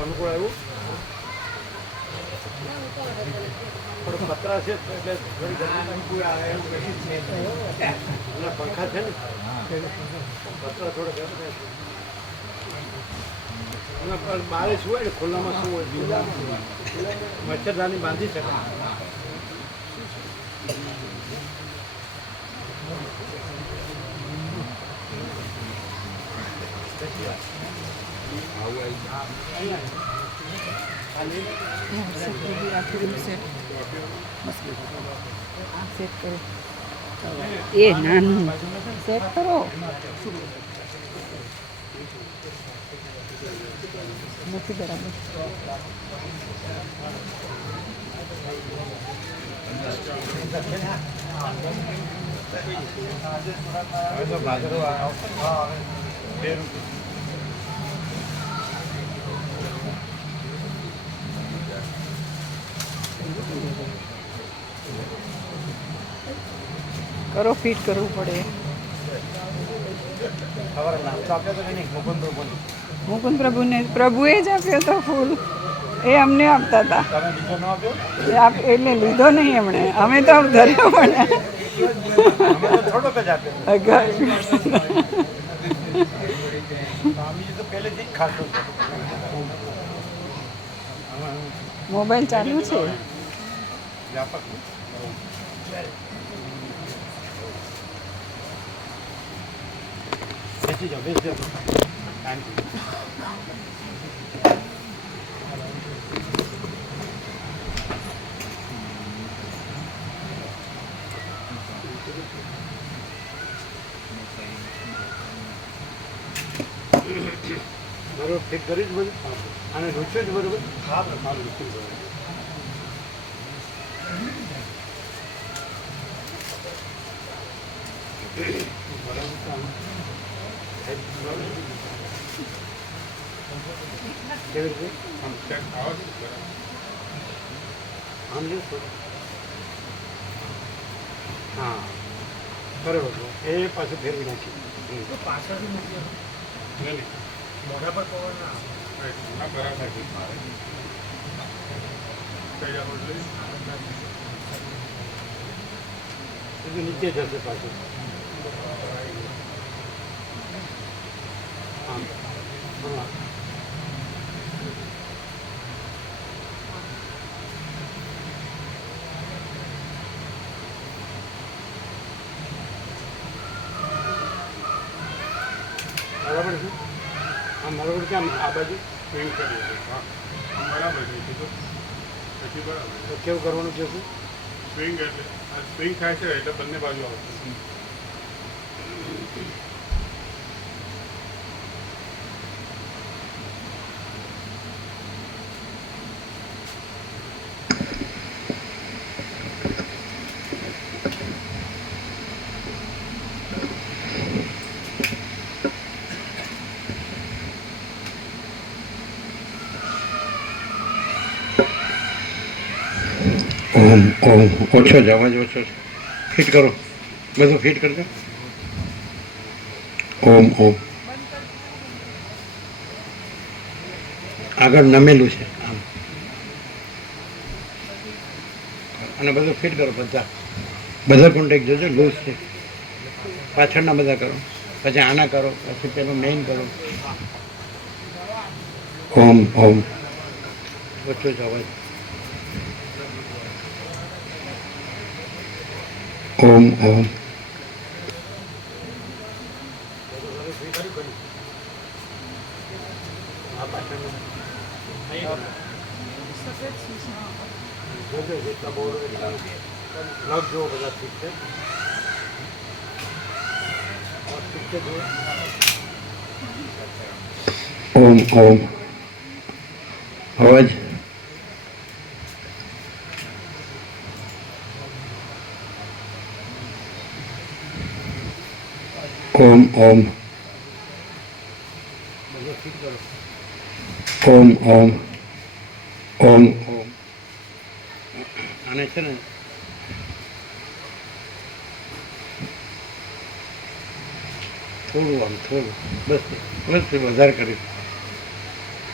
અનુકૂળ આવ્યું પણ પતરા છે એટલે પંખા છે ને પતરા થોડા બારે શું હોય ને ખુલ્લામાં શું હોય મચ્છરદાની બાંધી શકાય. એ નાનું સેટ કરો નથી બરાબર. કરો ફિટ કરવું પડે. મુકુંદ પ્રભુને પ્રભુએ જ આપ્યો તો ફૂલ એ અમને આપતા હતા એટલે લીધો નહીં એમણે અમે તો ધર્યો પણ મોબાઈલ ચાલુ છે. બેસી જાઓ બેસી જાઓ. બરોબર ફિટ કરી જ બધું અને રૂચ્યું જ બરોબર. હા મારું રૂચ્યું બરોબર. કેવી રીતે આમ લે હા બરોબર એ પાછું ફેરવી નાખ્યું પાછળથી મૂકી મોઢા પર પવન ના બરાબર નીચે જશે પાછું. હા હા બરાબર છે. આમ બરાબર છે. આમ આ બાજુ સ્વિંગ કરીએ બરાબર છે. પછી બરાબર તો કેવું કરવાનું છે? સ્વિંગ એટલે સ્વિંગ થાય છે એટલે બંને બાજુ આવશે. ઓમ ઓમ ઓછો જ અવાજ ઓછો ફિટ કરો બધું ફિટ કરજો. ઓમ ઓમ આગળ નમેલું છે આમ અને બધું ફિટ કરો. બધા કોન્ટેક્ટ જોજો લૂઝ છે. પાછળના બધા કરો પછી આના કરો પછી પેલું મેઇન કરો. ઓમ ઓમ ઓછો જ અવાજ. ઓમ ઓમ ઓમ ઓમ અવાજ. ઓમ ઓમ ઓમ ઓમ ઓમ અને છે ને થોડું આમ થોડું બસ બસ વધારે કરીશ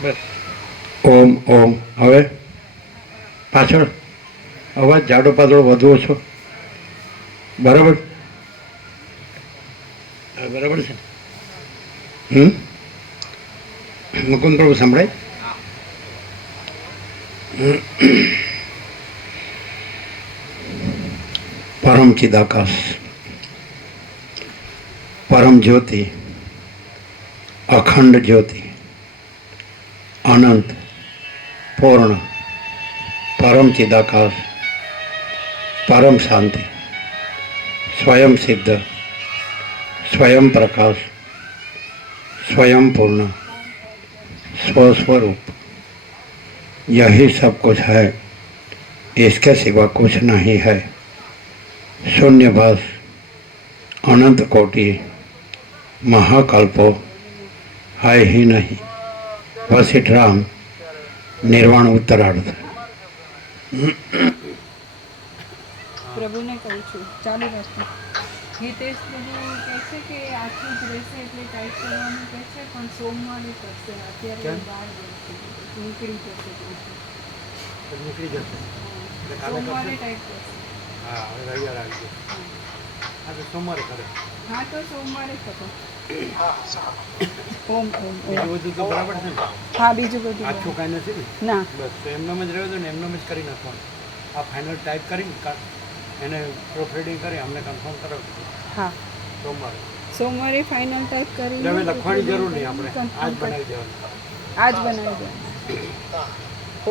બસ. ઓમ ઓમ. હવે પાછળ અવાજ જાડો પાતળો વધુ ઓછો બરાબર બરાબર છે. મુકુંદ પ્રભુ સંભળાય. પરમ ચિદાકાશ, પરમ જ્યોતિ, અખંડ જ્યોતિ, અનંત પૂર્ણ, પરમ ચિદાકાશ, પરમ શાંતિ, स्वयं सिद्ध, स्वयं प्रकाश, स्वयं पूर्ण, स्वस्वरूप, यही सब कुछ है, इसके सिवा कुछ नहीं है. शून्यभास, अनंत कोटि, महाकल्पो है ही नहीं. वशिष्ठ राम, निर्वाण उत्तरार्ध. પ્રભુને કહું છું ચાલુ રાખો. હિતેશ પ્રભુ કહે છે કે આખું જ રહેશે એટલે ટાઈપ કરવાનું કહે છે પણ સોમવારે કરશે. અત્યારે બહાર જશે, નીકળી જશે. નીકળી જશે સોમવારે ટાઈપ કરશે. હા રવિવાર આવી ગયો. હા તો સોમવારે કરે. હા તો સોમવારે કરો. ઓમ ઓમ ઓમ. બધું તો બરાબર છે ને? હા બીજું બધું આખું કાંઈ નથી ને? ના બસ તો એમનામ જ રહ્યો હતો ને એમનામ જ કરી નાખવાનું. આ ફાઇનલ ટાઈપ કરીને એને પ્રૂફ રીડિંગ કરી અમને કન્ફર્મ કરાવશું. હા સોમવારે સોમવારે ફાઇનલ ટાઈપ કરી. હવે લખવાની જરૂર નહીં, આપણે આજ બનાવી દેવાનું. આજ બનાવી દેવાનું.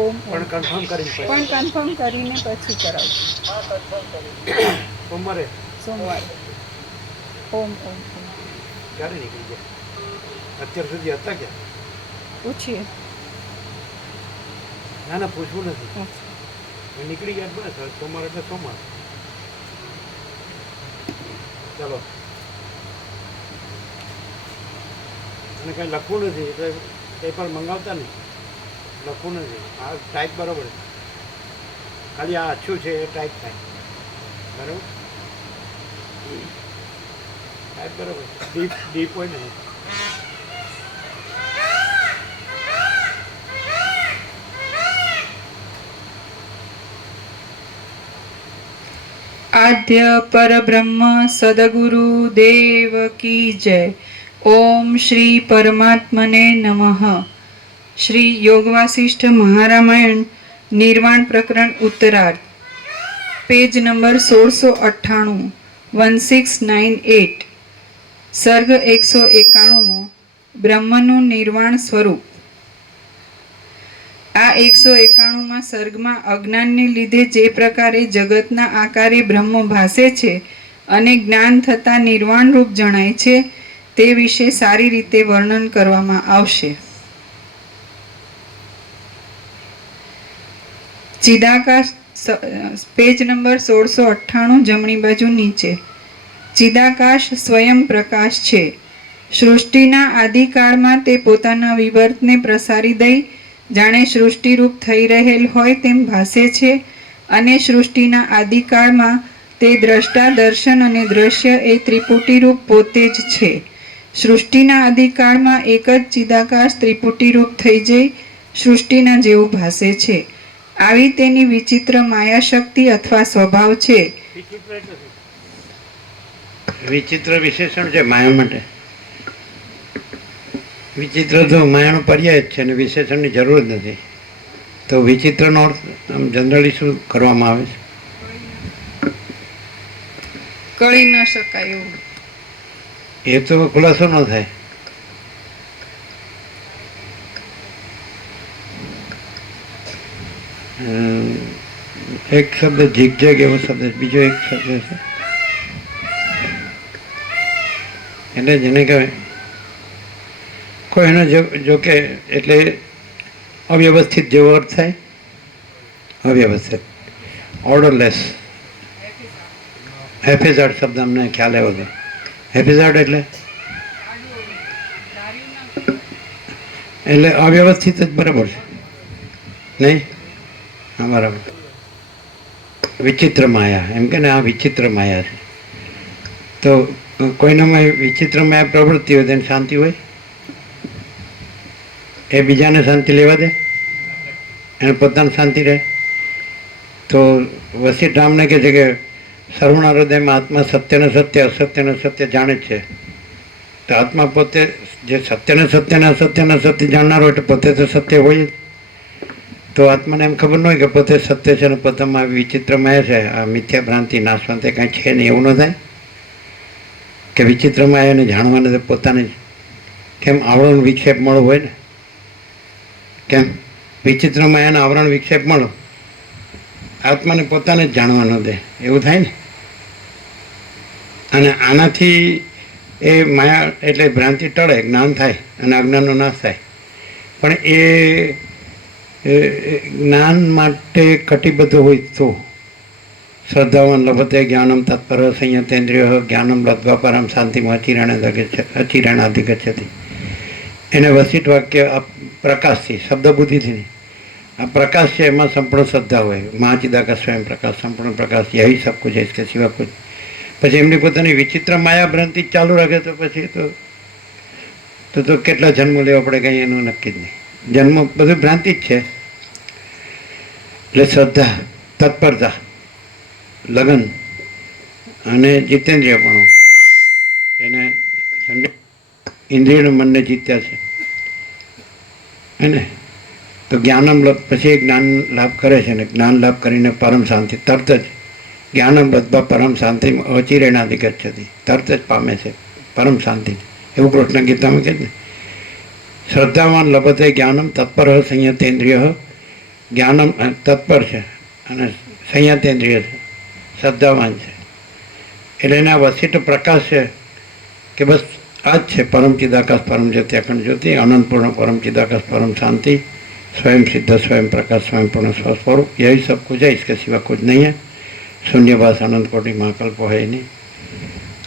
ઓમ પણ કન્ફર્મ કરીને પણ કન્ફર્મ કરીને પછી કરાવશું. સોમવારે સોમવારે. ઓમ ઓમ ઓમ. ક્યારે નીકળી ગયા? અત્યાર સુધી હતા ક્યાં? પૂછીએ. ના ના પૂછવું નથી. નીકળી ગયા બસ. સોમવાર એટલે સોમવાર. ચાલો. અને કંઈ લખવું નથી એટલે પેપર મંગાવતા નહીં. લખવું નથી. આ ટાઈપ બરાબર છે. ખાલી આ આછું છે એ ટાઈપ થાય બરાબર. ટાઈપ બરાબર ડીપ ડીપ હોય ને. आद्य परब्रह्म सदगुरु देव की जय. ओम श्री परमात्मने नमः. श्री योग वासिष्ठ महारामायण निर्वाण प्रकरण उत्तरार्ध पेज नंबर 1698 1698 सर्ग 191 ब्रह्मનું નિર્વાણ સ્વરૂપ. આ 191માં સર્ગમાં અજ્ઞાનને લીધે જે પ્રકારે જગતના આકારે બ્રહ્મ ભાસે છે અને જ્ઞાન થતાં નિર્વાણ રૂપ જણાય છે તે વિશે સારી રીતે વર્ણન કરવામાં આવશે. ચિદાકાશ પેજ નંબર 1698 જમણી બાજુ નીચે. ચિદાકાશ સ્વયં પ્રકાશ છે. સૃષ્ટિના આદિકાળમાં તે પોતાના વિવર્તને પ્રસારી દઈ જાણે સૃષ્ટિરૂપ થઈ રહેલ હોય તેમ ભાસે છે અને સૃષ્ટિના આદિકાળમાં તે દ્રષ્ટા, દર્શન અને દ્રશ્ય એ ત્રિપુટીરૂપ પોતે જ છે. સૃષ્ટિના આદિકાળમાં એક જ ચિદાકાશ ત્રિપુટીરૂપ થઈ જઈ સૃષ્ટિના જેવું ભાસે છે. આવી તેની વિચિત્ર માયાશક્તિ અથવા સ્વભાવ છે. વિચિત્ર વિશેષણ છે માયા માટે. વિચિત્ર તો માયાનો પર્યાય જ છે અને વિશેષણની જરૂર જ નથી. તો વિચિત્રનો અર્થ આમ જનરલી શું કરવામાં આવે છે? કળી ન શકાય એવું. એ તો ખુલાસો ન થાય. એક શબ્દ ઝીગઝેગ એવો શબ્દ, બીજો એક શબ્દ છે એટલે જેને કહેવાય કોઈ એનો જો કે એટલે અવ્યવસ્થિત જેવો અર્થ થાય. અવ્યવસ્થિત, ઓર્ડરલેસ. હેફેઝાર્ડ શબ્દ અમને ખ્યાલ આવ્યો હતો. હેફેઝાર્ડ એટલે અવ્યવસ્થિત જ બરાબર છે નહીં? હા બરાબર. વિચિત્ર માયા એમ કે ને આ વિચિત્ર માયા છે. તો કોઈનામાં વિચિત્ર માયા પ્રવૃત્તિ હોય તેને શાંતિ હોય? એ બીજાને શાંતિ લેવા દે? એને પોતાને શાંતિ રહે? તો વશિષ્ઠ રામને કહે છે કે સર્વના હૃદયમાં આત્મા સત્યને સત્ય અસત્યને સત્ય જાણે જ છે. તો આત્મા પોતે જે સત્યને સત્યને અસત્યને સત્ય જાણનાર હોય તો પોતે તો સત્ય હોય જ. તો આત્માને એમ ખબર ન હોય કે પોતે સત્ય છે ને પોતામાં વિચિત્ર માયા છે, આ મિથ્યા ભ્રાંતિ નાશવંતે કાંઈ છે નહીં, એવું ન થાય કે વિચિત્ર માયાને જાણવાને તો પોતાને જ કેમ આવરણ વિક્ષેપ મળો હોય ને, કેમ વિચિત્ર માયાને આવરણ વિક્ષેપ મળો, આત્માને પોતાને જ જાણવા ન દે, એવું થાય ને. અને આનાથી એ માયા એટલે ભ્રાંતિ ટળે, જ્ઞાન થાય અને અજ્ઞાનનો નાશ થાય. પણ એ જ્ઞાન માટે કટિબદ્ધ હોય તો શ્રદ્ધાવાન લભતે જ્ઞાનમ તત્પર સંયતેન્દ્રિય જ્ઞાનમ લબ્ધ્વા પરમ શાંતિમાં અચિરેણાધિગચ્છતિ. એને વસિષ્ઠ વાક્ય પ્રકાશથી, શબ્દ બુદ્ધિથી નહીં, આ પ્રકાશ છે એમાં સંપૂર્ણ શ્રદ્ધા હોય. મહાચિદાકાશ સ્વયં પ્રકાશ, સંપૂર્ણ પ્રકાશ, યહી સબ કુછ હૈ, इसके सिवा कुछ. પછી એમની પોતાની વિચિત્ર માયા ભ્રાંતિ ચાલુ રાખે તો પછી તો કેટલા જન્મ લેવા પડે કંઈ એનું નક્કી જ નહીં. જન્મ બધું ભ્રાંતિ જ છે. એટલે શ્રદ્ધા, તત્પરતા, લગન અને જીતેન્દ્રિયપણું એને ઇન્દ્રિયને મનને જીત્યા છે એને. તો જ્ઞાનમ પછી એ જ્ઞાન લાભ કરે છે ને જ્ઞાન લાભ કરીને પરમ શાંતિ તરત જ જ્ઞાનમ લબ્ધ્વા પરમ શાંતિ અચિરેણાધિગચ્છતિ, તરત જ પામે છે પરમ શાંતિ. એવું કૃષ્ણ ગીતામાં કહે ને, શ્રદ્ધાવાન લભતે જ્ઞાનમ તત્પર સંયતેન્દ્રિય. જ્ઞાનમ તત્પર છે અને સંયતેન્દ્રિય છે, શ્રદ્ધાવાન છે. એટલે એના વસિષ્ઠ પ્રકાશ છે કે બસ આ જ છે પરમ ચિદાકાશ, પરમ જ્યોતિ, અખંડ જ્યોતિ, અનંતપૂર્ણ પરમ ચિદાકાશ, પરમ શાंति, स्वयं सिद्ध, स्वयं प्रकाश, स्वयं पूर्ण स्वस्वरूप, यही सब कुछ है, इसके सिवा कुछ नहीं है. शून्यवास अनंत कोटि महाकल्प है नहीं.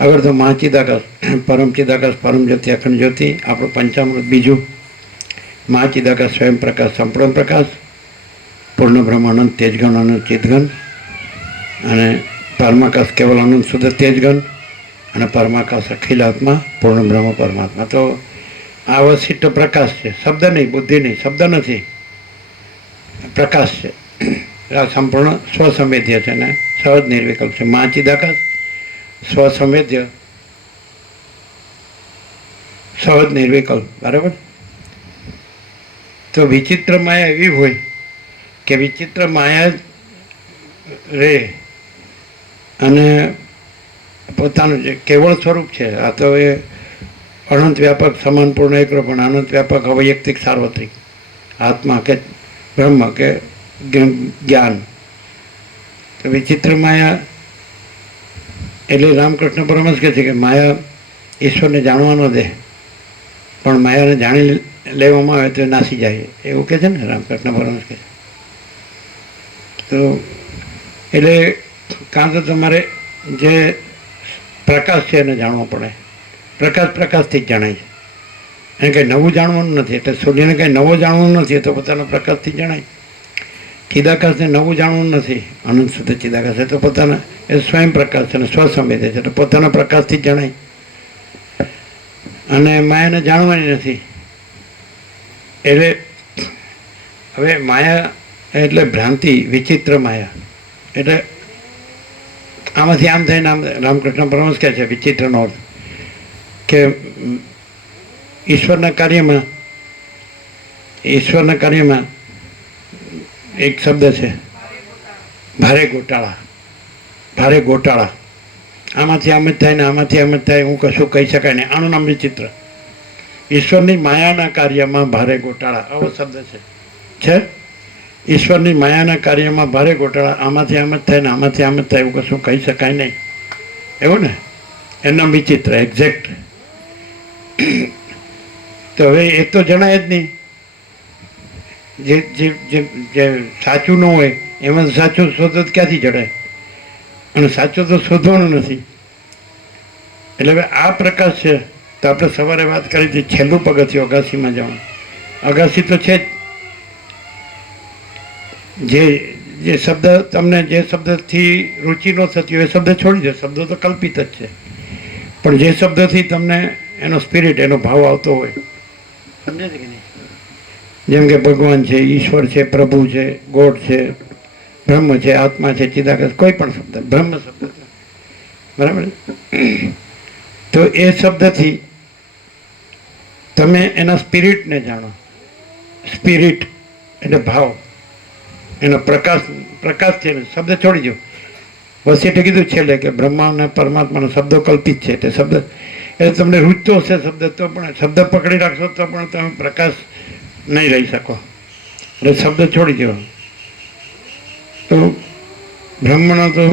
अगर तो महाचिदाकाश, परम चिदाकाश, परम ज्योति, अखंड ज्योति, આપણું પંચામૃત બીજું, મહાચિદાકાશ, સ્વયં પ્રકાશ, સંપૂર્ણ પ્રકાશ, પૂર્ણ બ્રહ્મ, અનંત તેજગણ, અનંત ચિદગણ, અને પરમાકાશ કેવલ અનંત શુદ્ધ તેજગણ, અને પરમાકાશ અખિલ આત્મા, પૂર્ણ બ્રહ્મ પરમાત્મા. તો આ વસિષ્ઠ પ્રકાશ છે, શબ્દ નહીં, બુદ્ધિ નહીં, શબ્દ નથી, પ્રકાશ છે. આ સંપૂર્ણ સ્વસંવેદ્ય છે ને સહજ નિર્વિકલ્પ છે. મહાચિદાકાશ સ્વસંવેદ્ય, સહજ નિર્વિકલ્પ, બરાબર. તો વિચિત્ર માયા એવી હોય કે વિચિત્ર માયા રે અને પોતાનું જે કેવળ સ્વરૂપ છે, આ તો એ અનંત વ્યાપક સમાન પૂર્ણ એકલો, પણ અનંત વ્યાપક અવૈયક્તિક સાર્વત્રિક આત્મા કે બ્રહ્મ કે જ્ઞાન. તો વિચિત્ર માયા એટલે રામકૃષ્ણ પરમહંસ કહે છે કે માયા ઈશ્વરને જાણવા ન દે, પણ માયાને જાણી લેવામાં આવે તો નાસી જાય, એવું કહે છે ને રામકૃષ્ણ પરમહંસ કહે છે. તો એટલે કાં તો તમારે જે પ્રકાશ છે એને જાણવો પડે. પ્રકાશ પ્રકાશથી જ જણાય છે, એને કંઈ નવું જાણવાનું નથી. એટલે સૂર્યને કંઈ નવો જાણવાનું નથી, તો પોતાના પ્રકાશથી જણાય. ચિદાકાશને નવું જાણવું નથી, અનંત શુદ્ધ ચિદાકાશ, તો પોતાના એ સ્વયં પ્રકાશ છે અને સ્વસંવેદે છે, તો પોતાના પ્રકાશથી જ જણાય. અને માયાને જાણવાની નથી. એટલે હવે માયા એટલે ભ્રાંતિ, વિચિત્ર માયા. એટલે આમાંથી આમ થઈને આમ, રામકૃષ્ણ પરમહંસ કહે છે વિચિત્રનો અર્થ કે ઈશ્વરના કાર્યમાં એક શબ્દ છે ભારે ગોટાળા. ભારે ગોટાળા, આમાંથી આમ જ થાય ને આમાંથી આમ જ થાય, હું કશું કહી શકાય નહીં. આનું નામ વિચિત્ર. ઈશ્વરની માયાના કાર્યમાં ભારે ગોટાળા, આવો શબ્દ છે. ઈશ્વરની માયાના કાર્યમાં ભારે ગોટાળા, આમાંથી આમ જ થાય ને આમાંથી આમ જ થાય, એવું કશું કહી શકાય નહીં, એવું ને. એનું વિચિત્ર, એક્ઝેક્ટ. તો હવે એ તો જણાય જ નહીં. જે સાચું ન હોય એમાં સાચું શોધો ક્યાંથી જડે, અને સાચું તો શોધવાનું નથી. એટલે હવે આ પ્રકાશ છે. તો આપણે સવારે વાત કરી હતી, છેલ્લું પગથિયું અગાસીમાં જવાનું. અગાસી તો છે જ, જે શબ્દ તમને જે શબ્દથી રુચિ ન થતી હોય એ શબ્દ છોડી દો. શબ્દો તો કલ્પિત જ છે, પણ જે શબ્દથી તમને એનો સ્પિરિટ, એનો ભાવ આવતો હોય, સમજે છે કે નહીં? જેમ કે ભગવાન છે, ઈશ્વર છે, પ્રભુ છે, ગોડ છે, બ્રહ્મ છે, આત્મા છે, ચિદાકાશ, કોઈ પણ શબ્દ, બ્રહ્મ શબ્દ, બરાબર. તો એ શબ્દથી તમે એના સ્પિરિટને જાણો. સ્પિરિટ એટલે ભાવ, એનો પ્રકાશ છે. શબ્દ છોડી દો. વસીઠે કીધું છેલ્લે કે બ્રહ્મા અને પરમાત્માનો શબ્દો કલ્પિત છે. તે શબ્દ એટલે તમને રૂચતો હશે શબ્દ, તો પણ શબ્દ પકડી રાખશો તો પણ તમે પ્રકાશ નહીં રહી શકો. એટલે શબ્દ છોડી દો. તો બ્રહ્મનો તો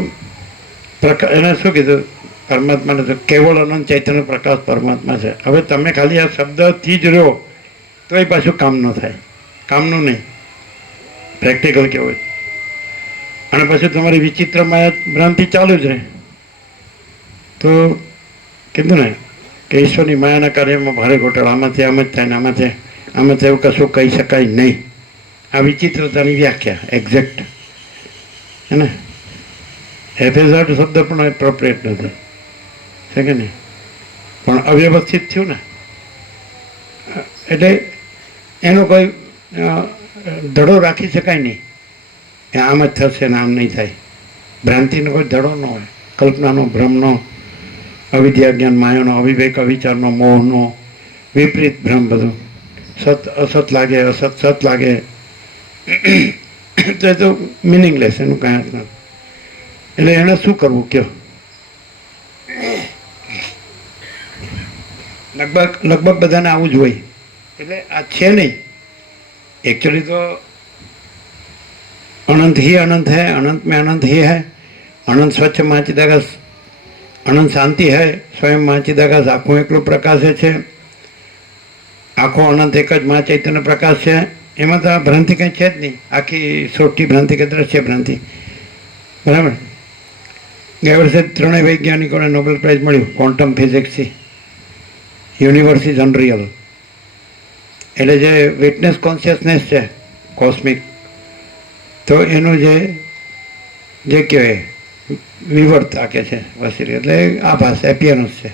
પ્રકાશ, એને શું કીધું? પરમાત્માને તો કેવળ અનંત ચૈતન્ય પ્રકાશ પરમાત્મા છે. હવે તમે ખાલી આ શબ્દથી જ રહો તો એ પાછું કામ ન થાય, કામનું નહીં, પ્રેક્ટિકલ કેવું. અને પછી તમારી વિચિત્ર માયા ભ્રાંતિ ચાલુ જ રહે. તો કીધું ને કે ઈશ્વરની માયાના કાર્યમાં ભારે ગોટાળો, આમાંથી આમ જ થાય ને આમાંથી એવું કશું કહી શકાય નહીં. આ વિચિત્રતાની વ્યાખ્યા એક્ઝેક્ટ હે ને. એફેઝાડ શબ્દ પણ એપ્રોપ્રિએટ નથી, છે કે નહીં? પણ અવ્યવસ્થિત થયું ને, એટલે એનો કોઈ ધડો રાખી શકાય નહીં. એ આમ જ થશે ને આમ નહીં થાય. ભ્રાંતિનો કોઈ ધડો ન હોય, કલ્પનાનો, ભ્રમનો, અવિદ્યા, જ્ઞાન, માયાનો, અવિવેક, અવિચારનો, મોહનો, વિપરીત ભ્રમ, બધું સત અસત લાગે, અસત સત લાગે, તો એ તો મિનિંગલેસ, એનું કાંઈ અર્થ નથી. એટલે એણે શું કરવું કયો? લગભગ બધાને આવું જ હોય. એટલે આ છે નહીં एक्चुअली तो अनंत ही अनंत है, अनंत में अनंत ही है. अनंत स्वच्छ महाचिदाकाश, अनंत शांति है, स्वयं महाचिदाकाश आँखों एकलो प्रकाश है. आँखों अनंत एक ज महाचैतन्य प्रकाश है. एम तो आ भ्रांति कहीं है ज नहीं, आखी सोटी भ्रांति के दृश्य भ्रांति, बराबर. गए वर्षे 3 वैज्ञानिकों ने नोबेल प्राइज मळ्યું क्वॉन्टम फिजिक्स थी. Universe is unreal. એટલે જે વિટનેસ કોન્શિયસનેસ છે કોસ્મિક, તો એનું જે કહેવાય વિવર્ત આકે છે વસીરી, એટલે આભાસ, એપિયરન્સ છે.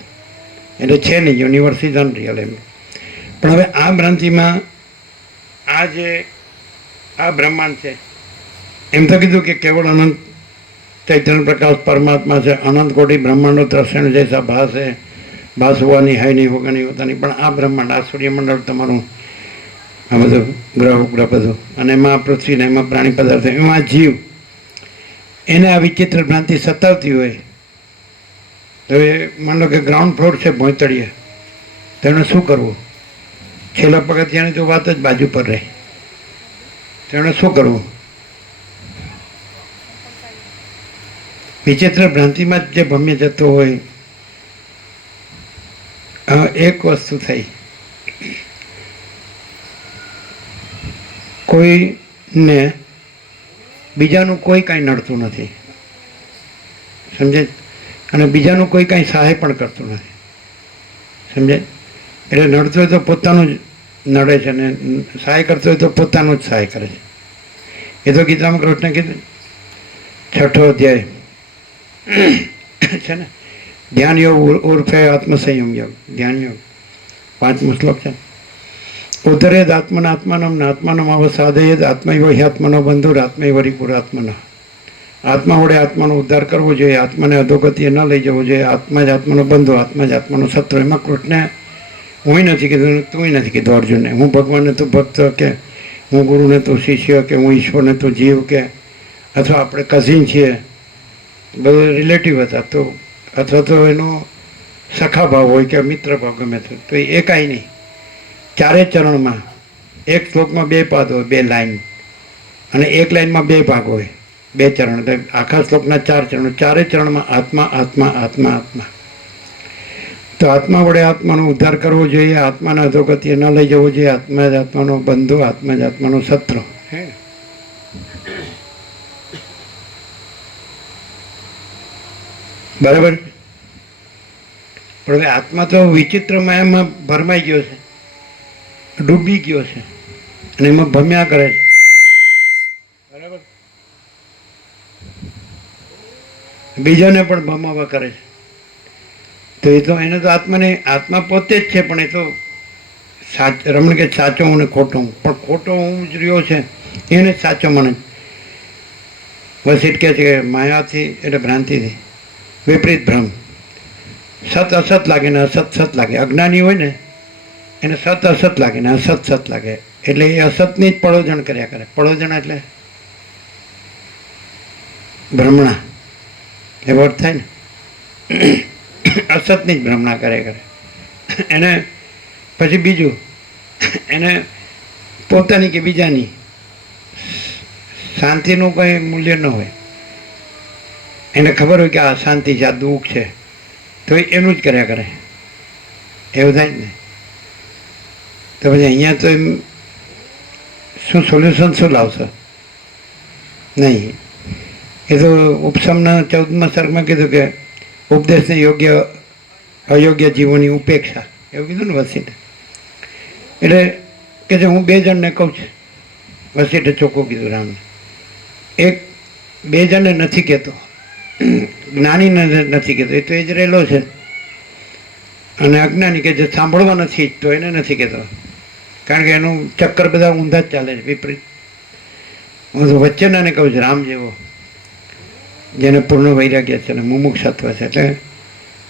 એટલે છે નહીં, યુનિવર્સ ઇઝ અનરિયલ એમ. પણ હવે આ ભ્રાંતિમાં આ બ્રહ્માંડ છે, એમ તો કીધું કે કેવળ અનંત ચૈતન્ય પ્રકાશ પરમાત્મા છે. અનંત કોટી બ્રહ્માંડો ત્રસેણ જૈસા ભાસ છે. ભાસ હોવાની hay નહીં, હોગા નહીં, હોતા નહીં. પણ આ બ્રહ્માંડ, આ સૂર્યમંડળ તમારું, આ બધું ગ્રહ ઉપગ્રહ બધું, અને એમાં પૃથ્વીને, એમાં પ્રાણી પદાર્થ, એમાં જીવ, એને આ વિચિત્ર ભ્રાંતિ સતાવતી હોય તો એ માન લો કે ગ્રાઉન્ડ ફ્લોર છે ભોંયતળીએ, તો એણે શું કરવું? છેલ્લા પગથિયાની તો વાત જ બાજુ પર રહે, તો એણે શું કરવું? વિચિત્ર ભ્રાંતિમાં જ જે ભમ્ય જતો હોય. એક વસ્તુ થઈ, કોઈને બીજાનું કોઈ કાંઈ નડતું નથી, સમજે? અને બીજાનું કોઈ કાંઈ સહાય પણ કરતું નથી, સમજે? એટલે નડતું હોય તો પોતાનું જ નડે છે, અને સહાય કરતો હોય તો પોતાનું જ સહાય કરે છે. એ તો ગીતામાં કૃષ્ણ કીધું, 6ઠો અધ્યાય છે ને, ધ્યાન યોગ ઉર્ફે આત્મસંયમ યોગ, ધ્યાન યોગ, 5મો શ્લોક છે. ઉદરેદ આત્મનાત્માનમ નાત્માનમ અવસાદયેદ આત્મૈવ આત્મનો બંધુર આત્મૈવ રિપુરાત્મના. આત્મા વડે આત્માનો ઉદ્ધાર કરવો જોઈએ, આત્માને અધોગતિએ ન લઈ જવો જોઈએ. આત્મા જ આત્માનો બંધુ, આત્મા જ આત્માનો શત્રુ. એમાં કૃષ્ણે હું નથી કીધું, તું નથી કીધું અર્જુનને. હું ભગવાનને તું ભક્ત, કે હું ગુરુને તું શિષ્ય, કે હું ઈશ્વરને તું જીવ, કે અથવા આપણે કઝિન છીએ, બધું રિલેટિવ હતા, તો અથવા તો એનો સખા ભાવ હોય કે મિત્ર ભાવ ગમે તો એ કાંઈ નહીં. ચારે ચરણમાં એક શ્લોકમાં 2 પાદ હોય, 2 લાઈન, અને એક લાઈનમાં 2 ભાગ હોય, 2 ચરણ. આખા શ્લોકના 4 ચરણો, ચારે ચરણમાં આત્મા આત્મા આત્મા આત્મા. તો આત્મા વડે આત્માનો ઉદ્ધાર કરવો જોઈએ, આત્માને અધોગતિએ ન લઈ જવો જોઈએ. આત્મા જ આત્માનો બંધુ, આત્મા જ આત્માનો શત્રુ. બરાબર. પણ હવે આત્મા તો વિચિત્ર માયામાં ભરમાઈ ગયો છે, ડૂબી ગયો છે, અને એમાં ભમ્યા કરે છે. બરાબર. બીજાને પણ ભમાવા કરે છે. તો એ તો એને તો આત્મા પોતે જ છે, પણ એ તો રમણ કે સાચો હું ને ખોટો હું, પણ ખોટો હું જ રહ્યો છે એને જ સાચો મને. વસીટ કહે છે કે માયાથી એટલે ભ્રાંતિથી વિપરીત ભ્રમ. સત અસત લાગે ને અસત સત લાગે. અજ્ઞાની હોય ને એને સત અસત લાગે ને અસત સત લાગે, એટલે એ અસતની જ પડોજણ કર્યા કરે. પડોજણ એટલે ભ્રમણા એ વર્ત થાય ને, અસતની જ ભ્રમણા કરે એને. પછી બીજું એને પોતાની કે બીજાની શાંતિનું કંઈ મૂલ્ય ન હોય. એને ખબર હોય કે આ શાંતિ છે, આ દુઃખ છે, તો એનું જ કર્યા કરે. એવું થાય જ ને. તો પછી અહીંયા તો એમ શું સોલ્યુશન શું લાવશો? નહીં. એ તો ઉપસમના 14મા સર્ગમાં કીધું કે ઉપદેશને યોગ્ય અયોગ્ય જીવોની ઉપેક્ષા, એવું કીધું ને વસીઠે. એટલે કે છે હું 2 જણને કહું છું. વસીઠે ચોખ્ખું કીધું રામને. એક 2 જણને નથી કહેતો, જ્ઞાનીને નથી કહેતો, એ તો એ જ રહેલો છે. અને અજ્ઞાની કે જે સાંભળવા નથી ઈચ્છતો એને નથી કહેતો, કારણ કે એનું ચક્કર બધા ઊંધા જ ચાલે છે, વિપરીત. હું તો વચ્ચેનાને કહું છું, રામ જેવો, જેને પૂર્ણ વૈરાગ્ય છે ને મુમુક્ષત્વ છે. એટલે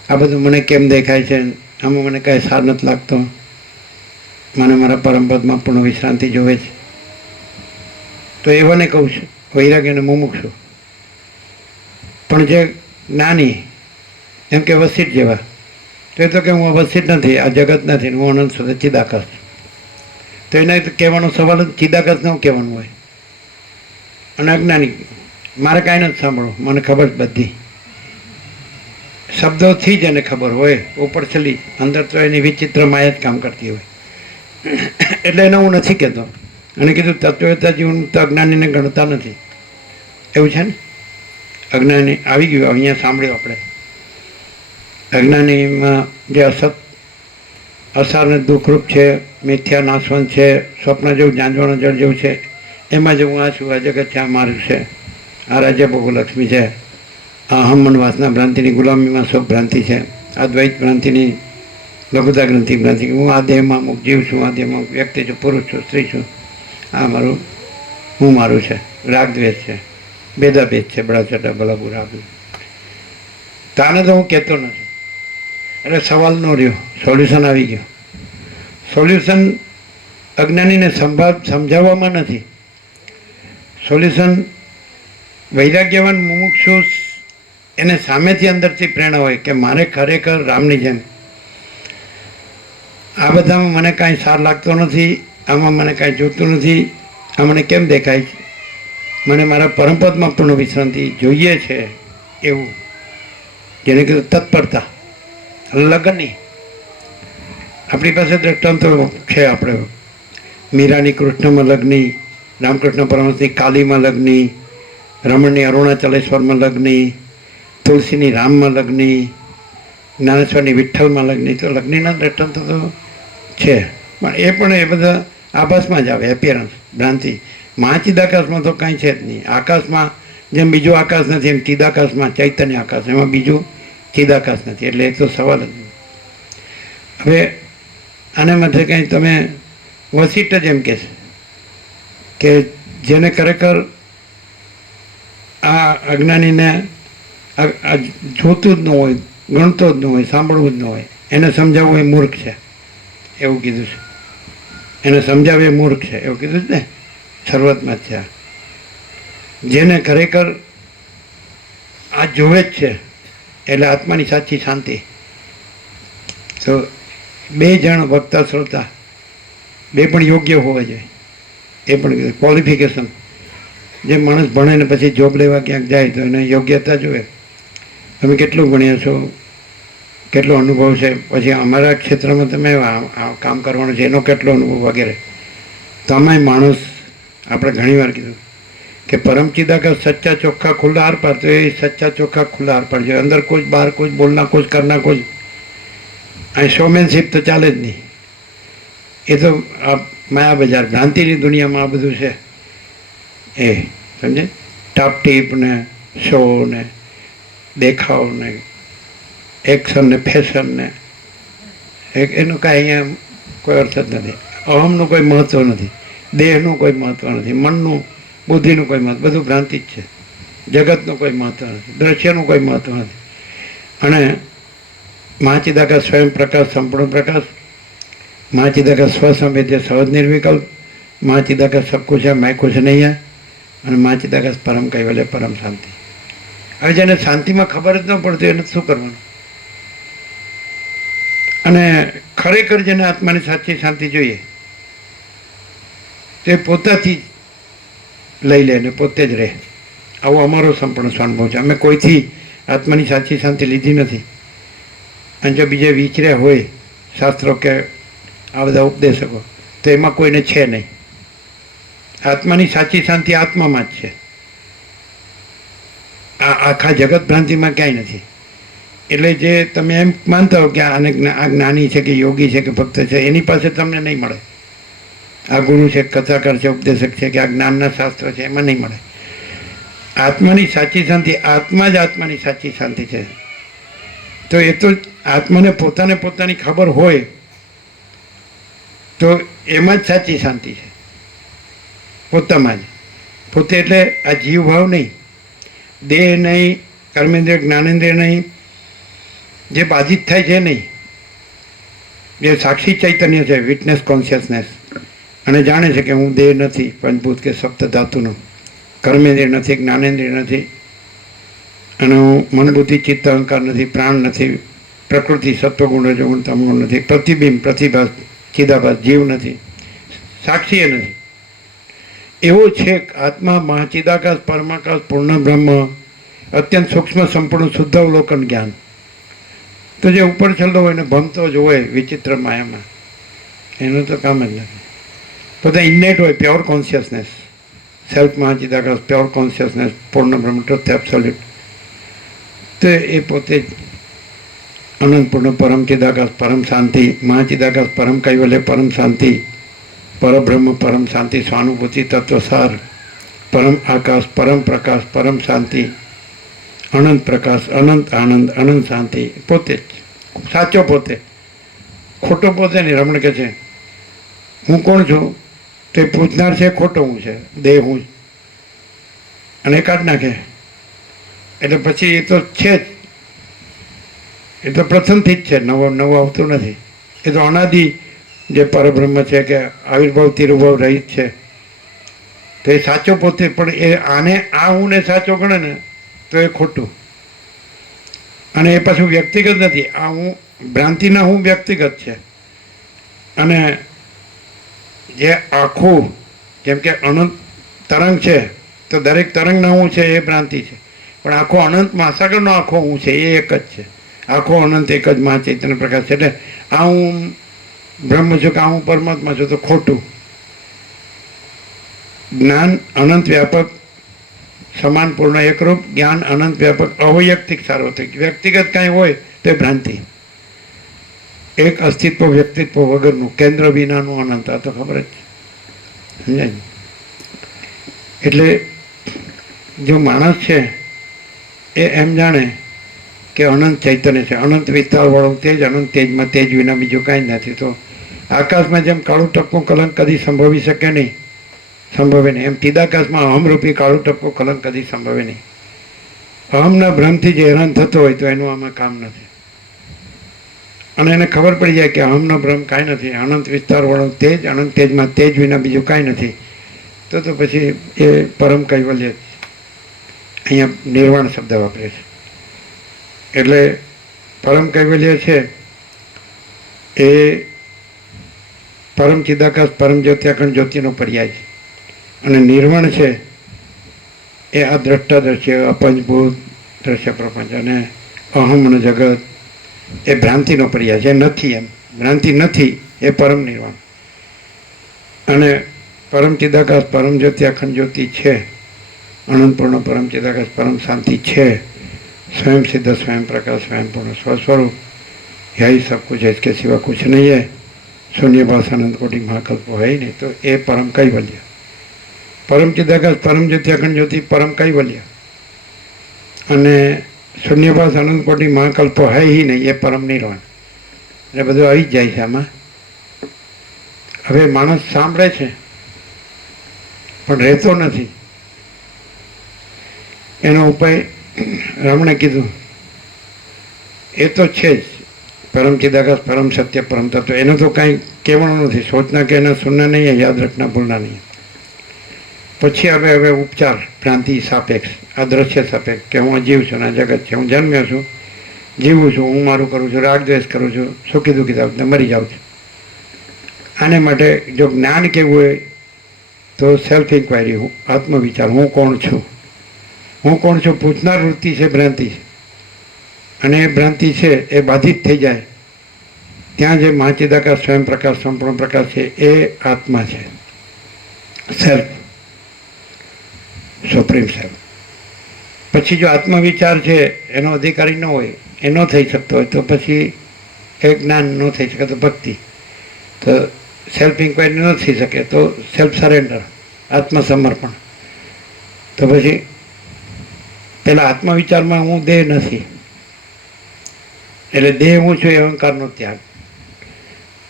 આ બધું મને કેમ દેખાય છે, આમાં મને કાંઈ સાર નથી લાગતો, મને મારા પરમપદમાં પૂર્ણ વિશ્રાંતિ જોવે છે. તો એવાને કહું છું, વૈરાગ્યને મુમુક્ષુ. પણ જે જ્ઞાની એમ કે વસીઠ જેવા, તો એ તો કે હું વસીઠ નથી, આ જગત નથી, હું અનંત સુધી ચિદાકાશ. તો એને કહેવાનો સવાલ જ ચિદાકાશ ન કહેવાનું હોય. અને અજ્ઞાની મારે કાંઈ નથી સાંભળવું, મને ખબર જ બધી શબ્દોથી જ એને ખબર હોય, ઉપર છેલ્લી અંદર તો એની વિચિત્ર માયા જ કામ કરતી હોય. એટલે એને હું નથી કહેતો. અને કીધું તત્વતા જીવન તો અજ્ઞાનીને ગણતા નથી, એવું છે ને. અજ્ઞાની આવી ગયું, અહીંયા સાંભળ્યું આપણે. અજ્ઞાનીમાં જે અસારને દુઃખરૂપ છે, મિથ્યા નાશવંત છે, સ્વપ્ન જેવું જાંજવાના જળ જેવું છે, એમાં જે હું આ છું, આ જગત છે, આ મારું છે, આ રાજ્ય ભોગલક્ષ્મી છે, આ હમન વાસના ભ્રાંતિની ગુલામીમાં સૌ ભ્રાંતિ છે, આ દ્વૈત ભ્રાંતિની લઘુતા ગ્રંથિ ભ્રાંતિ, હું આ દેહમાં અમુક જીવ છું, આ દેહમાં વ્યક્તિ છું, પુરુષ છું, સ્ત્રી છું, આ મારું હું મારું છે, રાગદ્વેષ છે, ભેદાભેદ છે, બળા ચટા ભલા બુરા. તાને તો હું કહેતો નથી. એટલે સવાલ ન રહ્યો, સોલ્યુશન આવી ગયો. સોલ્યુશન અજ્ઞાનીને સમજાવવામાં નથી. સોલ્યુશન વૈરાગ્યવાન મુમુક્ષુ એને સામેથી અંદરથી પ્રેરણા હોય કે મારે ખરેખર રામની જેમ આ બધામાં મને કાંઈ સાર લાગતો નથી, આમાં મને કાંઈ જોતું નથી, આ મને કેમ દેખાય છે, મને મારા પરમપદમાં પૂર્ણ વિશ્રાંતિ જોઈએ છે. એવું જેને કીધું તત્પરતા. લગ્નની આપણી પાસે દ્રષ્ટાંતો છે. આપણે મીરાની કૃષ્ણમાં લગ્ની, રામકૃષ્ણ પરમહંસની કાલીમાં લગ્ની, રમણની અરુણાચલેશ્વરમાં લગ્ની, તુલસીની રામમાં લગ્ની, જ્ઞાનેશ્વરની વિઠ્ઠલમાં લગ્ની. તો લગ્નીના દ્રષ્ટાંતો તો છે, પણ એ બધા આભાસમાં જ આવે, એપિયરન્સ, ભ્રાંતિ. મહાચિદાકાશમાં તો કાંઈ છે જ નહીં. આકાશમાં જેમ બીજું આકાશ નથી, એમ ચિદાકાશમાં ચૈતન્ય આકાશ, એમાં બીજું ચિદાકાશ નથી. એટલે એ તો સવાલ જ નહીં. હવે આના માટે કંઈ તમે વસીઠ જ એમ કહેશે કે જેને ખરેખર આ અજ્ઞાનીને આ જોતું જ ન હોય, ગણતો જ ન હોય, સાંભળવું જ ન હોય, એને સમજાવવું એ મૂર્ખ છે, એવું કીધું છે. એને સમજાવે એ મૂર્ખ છે, એવું કીધું છે ને, શરૂઆતમાં જ છે. જેને ખરેખર આ જોવે જ છે, એટલે આત્માની સાચી શાંતિ. તો 2 જણ વક્તા શ્રોતા 2 પણ યોગ્ય હોવા જોઈએ. એ પણ ક્વોલિફિકેશન. જે માણસ ભણે ને પછી જોબ લેવા ક્યાંક જાય તો એને યોગ્યતા જોઈએ. તમે કેટલું ભણ્યા છો, કેટલો અનુભવ છે, પછી અમારા ક્ષેત્રમાં તમે કામ કરવાનું છે એનો કેટલો અનુભવ વગેરે. તો આમાંય માણસ, આપણે ઘણીવાર કીધું કે પરમ ચિદાકાશ સચ્ચા ચોખ્ખા ખુલ્લા આર પાર. તો એ સચ્ચા ચોખ્ખા ખુલ્લા આર પાર છે. અંદર કોઈ બહાર કોઈ બોલના કોઈ કરના કોઈ, અહીં શોમેનશીપ તો ચાલે જ નહીં. એ તો આ માયા બજાર ભ્રાંતિની દુનિયામાં આ બધું છે. એ સમજે ટાપ ટીપ ને શો ને દેખાવ ને એક્શન ને ફેશન ને એનું કાંઈ અહીંયા કોઈ અર્થ જ નથી. અહમનું કોઈ મહત્ત્વ નથી, દેહનું કોઈ મહત્ત્વ નથી, મનનું બુદ્ધિનું કોઈ મહત્વ, બધું ભ્રાંતિ જ છે. જગતનું કોઈ મહત્ત્વ નથી, દ્રશ્યનું કોઈ મહત્ત્વ નથી. અને મહાચિદાકાશ સ્વયં પ્રકાશ, સંપૂર્ણ પ્રકાશ, મહાચિદાકાશ સ્વસંવેદ્ય સહજ નિર્વિકલ્પ, મહાચિદાકાશ સબ કુછ है मैं कुछ नहीं है, અને મહાચિદાકાશ પરમ કૈવલ્ય પરમ શાંતિ. હવે જેને શાંતિમાં ખબર જ ન પડતી એને શું કરવાનું? અને ખરેખર જેને આત્માની સાચી શાંતિ જોઈએ તે પોતાથી લઈ લે ને પોતે જ રહે. આવો અમારો સંપૂર્ણ સ્વાનુભવ છે. અમે કોઈથી આત્માની સાચી શાંતિ લીધી નથી. અને જો બીજે વિચર્યા હોય શાસ્ત્રો કે આ બધા ઉપદેશકો તો એમાં કોઈને છે નહીં. આત્માની સાચી શાંતિ આત્મામાં જ છે. આ આખા જગત ભ્રાંતિમાં ક્યાંય નથી. એટલે જે તમે એમ માનતા હો કે આ જ્ઞાની છે કે યોગી છે કે ભક્ત છે એની પાસે તમને નહીં મળે. આ ગુરુ છે, કથાકાર છે, ઉપદેશક છે કે આ જ્ઞાનના શાસ્ત્ર છે એમાં નહીં મળે. આત્માની સાચી શાંતિ આત્મા જ આત્માની સાચી શાંતિ છે. તો એ તો આત્માને પોતાની ખબર હોય તો એમાં જ સાચી શાંતિ છે. પોતામાં જ. પોતે એટલે આ જીવભાવ નહીં, દેહ નહીં, કર્મેન્દ્રિય જ્ઞાનેન્દ્રિય નહીં, જે બાધિત થાય છે નહીં, જે સાક્ષી ચૈતન્ય છે, વિટનેસ કોન્શિયસનેસ, અને જાણે છે કે હું દેહ નથી, પંચભૂત કે સપ્ત ધાતુનો, કર્મેન્દ્રિય નથી, જ્ઞાનેન્દ્રિય નથી, અને હું મન બુદ્ધિ ચિત્ત અહંકાર નથી, પ્રાણ નથી, પ્રકૃતિ સત્વગુણ રજોગુણ તમગુણ નથી, પ્રતિબિંબ પ્રતિભાસ ચિદાભાસ જીવ નથી, સાક્ષી નથી. એવો છે આત્મા મહાચિદાકાશ પરમાકાશ પૂર્ણ બ્રહ્મ અત્યંત સૂક્ષ્મ સંપૂર્ણ શુદ્ધ અવલોકન જ્ઞાન. તો જે ઉપર છલ્લો હોય ને ભમતો જ હોય વિચિત્ર માયામાં, એનું તો કામ જ નથી. બધા ઇન્નેટ હોય પ્યોર કોન્શિયસનેસ, સેલ્ફ મહાચિદાકાશ, પ્યોર કોન્શિયસનેસ, પૂર્ણ બ્રહ્મ, ટ્રુથ એબ્સોલ્યુટ. તો એ પોતે જ અનંત પૂર્ણ પરમ ચિદાકાશ પરમ શાંતિ, મહાચિદાકાશ પરમ કૈવલ્ય પરમ શાંતિ, પરબ્રહ્મ પરમ શાંતિ, સ્વાનુભૂતિ તત્વસાર, પરમ આકાશ, પરમ પ્રકાશ, પરમ શાંતિ, અનંત પ્રકાશ, અનંત આનંદ, અનંત શાંતિ. પોતે જ સાચો પોતે, ખોટો પોતે નહીં. રમણ કહે છે હું કોણ છું? તે પૂછનાર છે ખોટો હું છે, દેહ હું, અને કાઢ નાખે. એટલે પછી એ તો છે જ, એ તો પ્રથમથી જ છે, નવું આવતું નથી. એ તો અનાદિ જે પરબ્રહ્મ છે કે આવિર્ભાવ તિરુભાવ રહિત છે. તો એ સાચો પોતે, પણ એ આને આ હું ને સાચો ગણે ને તો એ ખોટું. અને એ પાછું વ્યક્તિગત નથી. આ હું ભ્રાંતિના હું વ્યક્તિગત છે. અને જે આખું જેમ કે અનંત તરંગ છે તો દરેક તરંગના હું છે એ ભ્રાંતિ છે, પણ આખો અનંત મહાસાગરનો આખો હું છે એ એક જ છે. આખો અનંત એક જ મહા ચૈતન્ય પ્રકાશ છે. એટલે આ હું બ્રહ્મ છું કે આ હું પરમાત્મા છું તો ખોટું. જ્ઞાન અનંત વ્યાપક સમાન પૂર્ણ એકરૂપ, જ્ઞાન અનંત વ્યાપક અવૈયક્તિક સાર્વત્રિક. વ્યક્તિગત કાંઈ હોય તો એ ભ્રાંતિ. એક અસ્તિત્વ વ્યક્તિત્વ વગરનું, કેન્દ્ર વિનાનું અનંત. આ તો ખબર જ સમજાય. એટલે જો માણસ છે એ એમ જાણે કે અનંત ચૈતન્ય છે, અનંત વિસ્તારવાળું તેજ, અનંત તેજમાં તેજ વિના બીજું કાંઈ નથી. તો આકાશમાં જેમ કાળું ટપકું કલંક કદી સંભવી શકે નહીં, સંભવે નહીં, એમ ચિદાકાશમાં અહમરૂપી કાળું ટપકું કલંક કદી સંભવે નહીં. અહમના ભ્રમથી જે હેરાન થતો હોય તો એનું આમાં કામ નથી. અને એને ખબર પડી જાય કે અહમનો ભ્રમ કાંઈ નથી, અનંત વિસ્તારવાળું તેજ, અનંત તેજમાં તેજ વિના બીજું કાંઈ નથી. તો પછી એ પરમ કૈવલ્ય અહીંયા નિર્વાણ શબ્દ વાપરે છે. એટલે પરમ કૈવલ્ય છે એ પરમ ચિદાકાશ પરમ જ્યોતિ અખંડ જ્યોતિનો પર્યાય છે. અને નિર્વાણ છે એ આ દ્રષ્ટાદર્શ્ય અપંચભૂત દ્રશ્ય પ્રપંચ અને અહમ અને જગત એ ભ્રાંતિનો પર્યાય છે. નથી એમ, ભ્રાંતિ નથી એ પરમ નિર્વાણ. અને પરમ ચિદાકાશ પરમ જ્યોતિ અખંડ જ્યોતિ છે, અનંતપૂર્ણ પરમ ચિદાકાશ પરમ શાંતિ છે, स्वयं सिद्ध स्वयं प्रकाश स्वयं पूर्ण स्वस्वरूप, यही सब कुछ है, इसके सिवा कुछ नहीं है. शून्य भाष अनंत कोटि महाकल्प है ही नहीं. तो ये परम कैवल्य, परम चिदाकाश परम ज्योति अखंड ज्योति परम कैवल्य. અને શૂન્યપાસ અનંત કોટી મહાકલ્પો હૈ હી નહીં, એ પરમ નિર્વાણ. એટલે બધું આવી જ જાય છે આમાં. હવે માણસ સાંભળે છે પણ રહેતો નથી. એનો ઉપાય રમણે કીધું, એ તો છે જ પરમ ચિદાકાશ, પરમ સત્ય, પરમ તત્વ. એનું તો કાંઈ કહેવાનું નથી. સોચના કે એના સુનના નહીં, યાદ રખના ભૂલના નહીં. પછી હવે ઉપચાર, ભ્રાંતિ સાપેક્ષ, આ દ્રશ્ય સાપેક્ષ, કે હું જીવ છું, આ જગત છે, હું જન્મ્યો છું, જીવું છું, હું મારું કરું છું, રાગ દ્વેષ કરું છું, સુખી દુઃખી થાઉં છું, મરી જાઉં છું. આને માટે જો જ્ઞાન કેવું હોય તો સેલ્ફ ઇન્ક્વાયરી, હું આત્મવિચાર, હું કોણ છું, હું કોણ છું પૂછનાર વૃત્તિ છે ભ્રાંતિ. અને એ ભ્રાંતિ છે એ બાધિત થઈ જાય ત્યાં જે મહાચિદાકાશ, સ્વયં પ્રકાશ, સંપૂર્ણ પ્રકાશ છે એ આત્મા છે, સેલ્ફ, સુપ્રીમ સેલ્ફ. પછી જો આત્મવિચાર છે એનો અધિકારી ન હોય, એ ન થઈ શકતો હોય, તો પછી એ જ્ઞાન ન થઈ શકે, તો ભક્તિ, તો સેલ્ફ ઇન્ક્વાયરી ન થઈ શકે, તો સેલ્ફ સરેન્ડર, આત્મસમર્પણ. તો પછી પેલા આત્મવિચારમાં હું દેહ નથી, એટલે દેહ હું છું એ અહંકારનો ત્યાગ.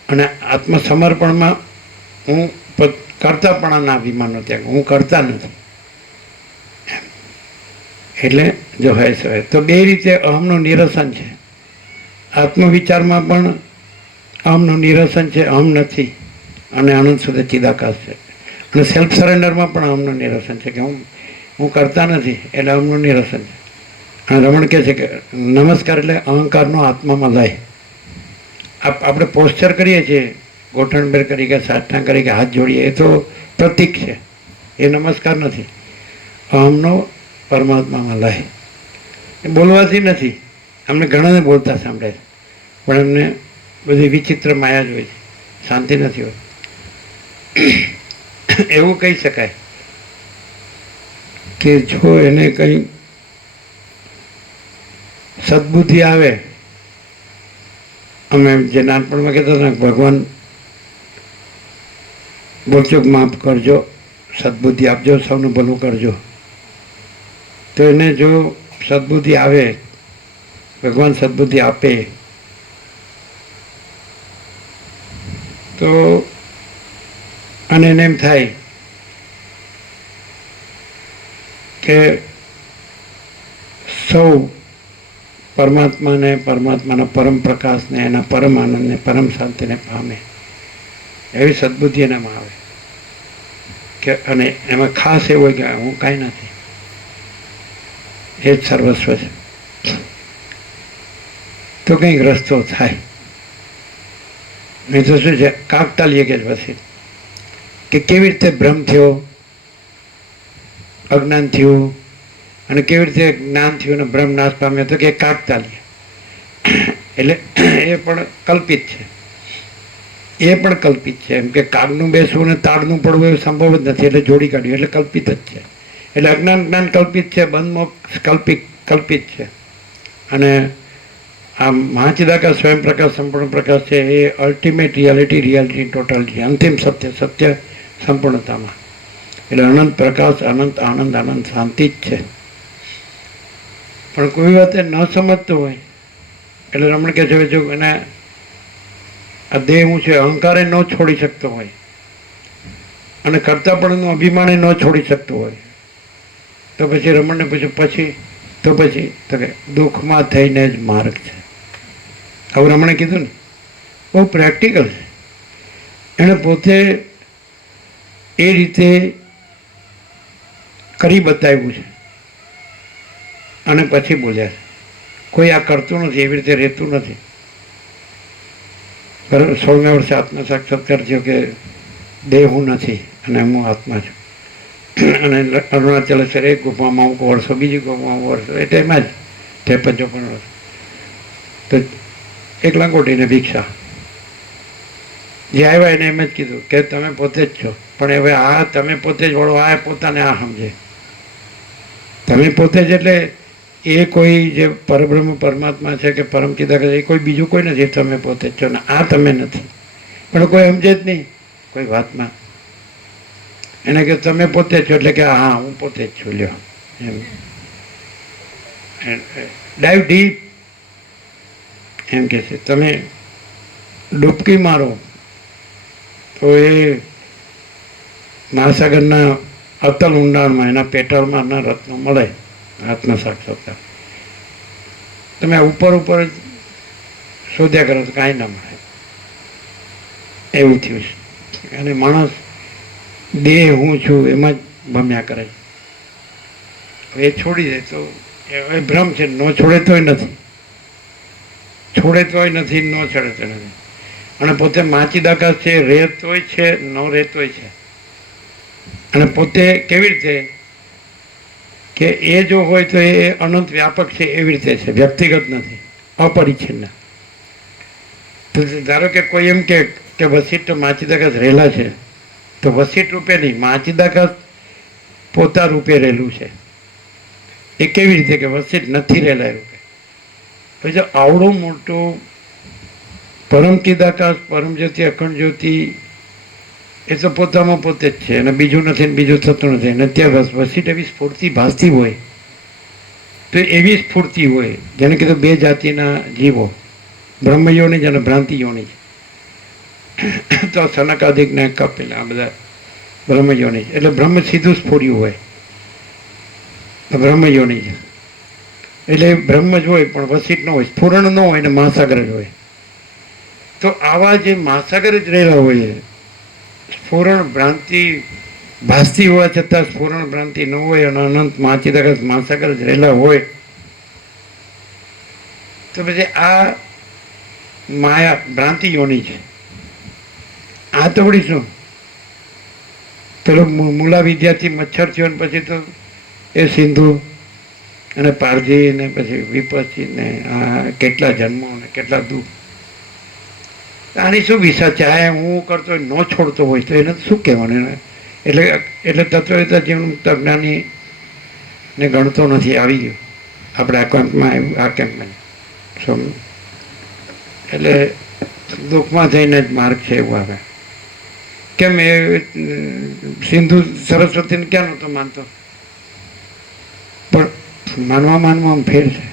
અને આત્મસમર્પણમાં હું કરતાપણાના અભિમાનનો ત્યાગ, હું કરતા નથી. એટલે જો હોય તો બે રીતે અહમનું નિરસન છે. આત્મવિચારમાં પણ અહમનું નિરસન છે, અહમ નથી, અને અનંત સુધી ચિદાકાશ છે. અને સેલ્ફ સરેન્ડરમાં પણ અહમનું નિરસન છે, કે હું કરતા નથી, એટલે અહમનું નિરસન છે. અને રમણ કહે છે કે નમસ્કાર એટલે અહંકારનો આત્મામાં લય. આપણે પોસ્ચર કરીએ છીએ, ગોઠણબેર કરી કે સાષ્ટાંગ કરી કે હાથ જોડીએ, એ તો પ્રતીક છે, એ નમસ્કાર નથી. અહમનો પરમાત્મામાં લય. એ બોલવાથી નથી. અમને ઘણાને બોલતા સાંભળે છે, પણ એમને બધી વિચિત્ર માયા જ હોય છે, શાંતિ નથી હોતી. એવું કહી શકાય કે જો એને કંઈ સદબુદ્ધિ આવે, અમે જે નાનપણમાં કહેતા હતા ભગવાન બોલચોક માફ કરજો, સદબુદ્ધિ આપજો, સૌનું ભલું કરજો. તો એને જો સદબુદ્ધિ આવે, ભગવાન સદબુદ્ધિ આપે, તો અને એને એમ થાય કે સૌ પરમાત્માને, પરમાત્માના પરમ પ્રકાશને, એના પરમ આનંદને, પરમ શાંતિને પામે, એવી સદબુદ્ધિ એનામાં આવે. કે અને એમાં ખાસ એવું હોય કે હું કાંઈ નથી, એ જ સર્વસ્વ છે. તો કંઈક રસ્તો થાય. નહીં તો શું છે, કાકતાલીય કે પછી કે કેવી રીતે ભ્રમ થયો, અજ્ઞાન થયું, અને કેવી રીતે જ્ઞાન થયું અને બ્રહ્મ નાશ પામ્યો, તો કે કાકતાલીય. એટલે એ પણ કલ્પિત છે, એ પણ કલ્પિત છે. એમ કે કાગનું બેસવું અને તાડનું પડવું એવું સંભવ જ નથી, એટલે જોડી કાઢ્યું, એટલે કલ્પિત જ છે. એટલે અજ્ઞાન જ્ઞાન કલ્પિત છે, બંધ મોક્ષ કલ્પિત છે. અને આ મહાચિદાકાશ, સ્વયં પ્રકાશ, સંપૂર્ણ પ્રકાશ છે, એ અલ્ટિમેટ રિયાલિટી ટોટલ, અંતિમ સત્ય સંપૂર્ણતામાં. એટલે અનંત પ્રકાશ, અનંત આનંદ, અનંત શાંતિ જ છે. પણ કોઈ વાતે ન સમજતું હોય એટલે રમણ કહે છે જો એને આ દેહ હું છે અહંકારે ન છોડી શકતો હોય અને કરતાપણનું અભિમાને ન છોડી શકતું હોય તો પછી રમણને પૂછ્યું પછી તો કે દુઃખમાં થઈને જ માર્ગ છે. આવું રમણે કીધું ને, બહુ પ્રેક્ટિકલ છે. એણે પોતે એ રીતે કરી બતાવ્યું છે અને પછી બોલ્યા છે. કોઈ આ કરતું નથી, એવી રીતે રહેતું નથી. 16 વર્ષે આત્મા સાક્ષાત્કાર થયો કે દેહ હું નથી અને હું આત્મા છું. અને અરુણાચલેશ્વર એક ગુફામાં અમુક વર્ષો, બીજી ગુફામાં વર્ષો, એટલે એમાં જ 53 વર્ષ. તો એક લંગોટીને ભિક્ષા જે આવ્યા એને એમ જ કીધું કે તમે પોતે જ છો, પણ હવે આ તમે પોતે જ વળો, આ પોતાને આ સમજે. તમે પોતે જ એટલે એ કોઈ જે પરબ્રહ્મ પરમાત્મા છે કે પરમ ચિદાકાશ, એ કોઈ બીજું કોઈ નથી, તમે પોતે જ છો ને આ તમે નથી. પણ કોઈ સમજે જ નહીં કોઈ વાતમાં. એને કે તમે પોતે જ છો એટલે કે હા હું પોતે જ છું, લ્યો એમ. ડાઈવ ડીપ એમ કે છે. તમે ડૂબકી મારો તો એ મહાસાગરના અતલ ઊંડાણમાં એના પેટ્રોલમાંના રત્નો મળે, આત્મા સાક્ષાત્કાર. તમે ઉપર ઉપર જ શોધ્યા કરો તો કાંઈ ના મળે. એવું થયું છે. અને માણસ દેહ હું છું એમાં જ ભમ્યા કરે છે. એ છોડી દે તો એ ભ્રમ છે. ન છોડે તોય નથી, છોડે તોય નથી, ન છોડે તો નથી. અને પોતે માચીદાકાશ છે, રહેતોય છે, ન રહેતોય છે. અને પોતે કેવી રીતે કે એ જો હોય તો એ અનંત વ્યાપક છે એવી રીતે છે, વ્યક્તિગત નથી, અપરિચ્છિન્ન. તો ધારો કે કોઈ એમ કે વસિષ્ઠ માચીદાકાશ રહેલા છે, તો વસિષ્ઠ રૂપે નહીં, માચીદાકાશ પોતા રૂપે રહેલું છે. એ કેવી રીતે કે વસિષ્ઠ નથી રહેલા એ રૂપે. પછી જો આવડું મોટું પરમ ચિદાકાશ, પરમ જ્યોતિ, અખંડ જ્યોતિ, એ તો પોતામાં પોતે જ છે અને બીજું નથી ને બીજું થતું નથી. અને ત્યાં વસિષ્ઠ એવી સ્ફૂર્તિ ભાસતી હોય તો એવી સ્ફૂર્તિ હોય જેને કીધું બે જાતિના જીવો, બ્રહ્મયોનિજ અને ભ્રાંતિયોનિજ. તો સનકાદિકને કપિલ આ બધા બ્રહ્મયોનિજ એટલે બ્રહ્મ સીધું સ્ફૂર્યું હોય, બ્રહ્મયોનિજ એટલે બ્રહ્મ જ હોય પણ વસિષ્ઠ ન હોય, સ્ફુરણ ન હોય ને મહાસાગર જ હોય. તો આવા જે મહાસાગર જ રહેલા હોય, સ્ફુરણ ભ્રાંતિ ભાસતી હોવા છતાં સ્ફુરણ ભ્રાંતિ ન હોય અને અનંત માચીદાકાશ મહાસાગર જ રહેલા હોય, તો પછી આ માયા ભ્રાંતિ યોની છે. આ તો વળી શું, પેલો મૂલા વિદ્યાર્થી મચ્છર થયો ને પછી તો એ સિંધુ અને પારજી ને પછી વિપસી ને આ કેટલા જન્મો ને કેટલા દુઃખ. આની શું વિશા ચાહે હું કરતો હોય, ન છોડતો હોય તો એને શું કહેવાનું એને? એટલે તત્વવેતા જીવન જ્ઞાની ને ગણતો નથી. આવી ગયું આપણે આ કેમ્પમાં આવ્યું, આ કેમ્પમાં એટલે દુઃખમાં થઈને જ માર્ગ છે એવું આવે. કેમ એ સિંધુ સરસ્વતીને ક્યાં નહોતો માનતો, પણ માનવામાં ફેર છે.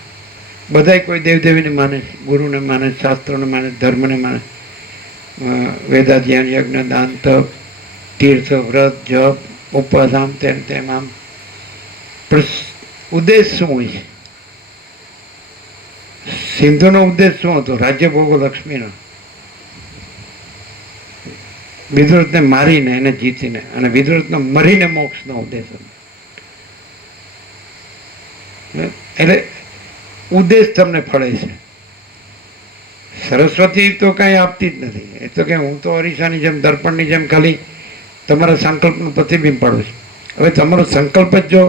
બધાય કોઈ દેવદેવીને માને છે, ગુરુને માને, શાસ્ત્રોને માને, ધર્મને માને, વેદાધ્યાન, યજ્ઞ, દાન, તપ, તીર્થ, વ્રત, જપ, ઉપવાસ, આમ તેમ આમ. પણ ઉદ્દેશ શું હોય છે? સિંધુનો ઉદ્દેશ શું હતો? રાજ્ય ભોગો લક્ષ્મીનો. વિદુરથને મારીને એને જીતીને અને વિદુરથને મરીને મોક્ષનો ઉદ્દેશ હતો. એટલે ઉદ્દેશ તમને ફળે છે. સરસ્વતી તો કાંઈ આપતી જ નથી. એ તો કે હું તો અરીસાની જેમ, દર્પણની જેમ ખાલી તમારા સંકલ્પનું પ્રતિબિંબ પાડું છું. હવે તમારો સંકલ્પ જ જો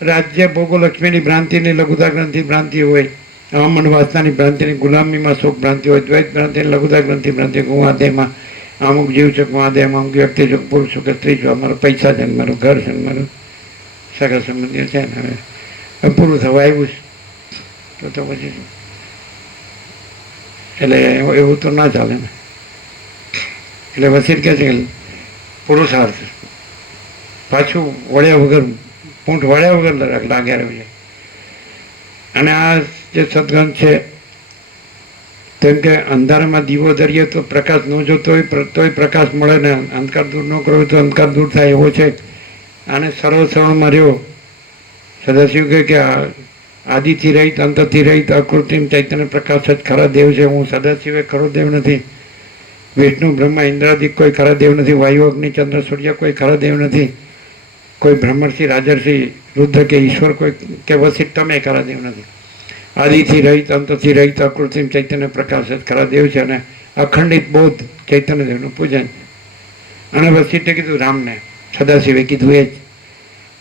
રાજ્ય ભોગો લક્ષ્મીની ભ્રાંતિની, લઘુતા ગ્રંથિ ભ્રાંતિ હોય, અમન વાસનાની ભ્રાંતિની, ગુલામીમાં સુખ ભ્રાંતિ હોય, દ્વૈત ભ્રાંતિની, લઘુતા ગ્રંથિ ભ્રાંતિ, હું આ દેહમાં અમુક જીવ છું, હું આ દેહમાં અમુક વ્યક્તિ છું, પુરુષ છું કે સ્ત્રી છું, અમારો પૈસા છે, મારું ઘર છે, મારું સગા સંબંધીઓ છે ને હવે પૂરું થવા આવ્યું છે તો પછી એટલે એવું તો ના ચાલે ને. એટલે વસીર કહે છે કે પુરુષાર્થ પાછું વળ્યા વગર, પૂંઠ વળ્યા વગર લાગ્યા રહ્યું છે. અને આ જે સદગ્રંથ છે તેમ કે અંધારામાં દીવો ધરીએ તો પ્રકાશ ન જોતો હોય તોય પ્રકાશ મળે ને, અંધકાર દૂર ન કરવો તો અંધકાર દૂર થાય એવો છે. આને સરળ સરળમાં રહ્યો. સદાશિવ કહે કે આદિથી રહિત, અંતથી રહિત, અકૃત્રિમ ચૈતન્ય પ્રકાશ જ ખરા દેવ છે. હું સદાશિવ એ ખરો દેવ નથી. વિષ્ણુ, બ્રહ્મા, ઇન્દ્રાદિક કોઈ ખરા દેવ નથી. વાયુ, અગ્નિ, ચંદ્ર, સૂર્ય કોઈ ખરા દેવ નથી. કોઈ બ્રહ્મર્ષિ, રાજર્ષિ, રુદ્ર કે ઈશ્વર કોઈ કે વસિષ્ઠ તમે ખરા દેવ નથી. આદિથી રહિત, અંતથી રહિત, અકૃત્રિમ ચૈતન્ય પ્રકાશ જ ખરા દેવ છે. અને અખંડિત બોધ ચૈતન્ય દેવનું પૂજન. અને વસિષ્ઠે કીધું રામને, સદાશિવે કીધું એ જ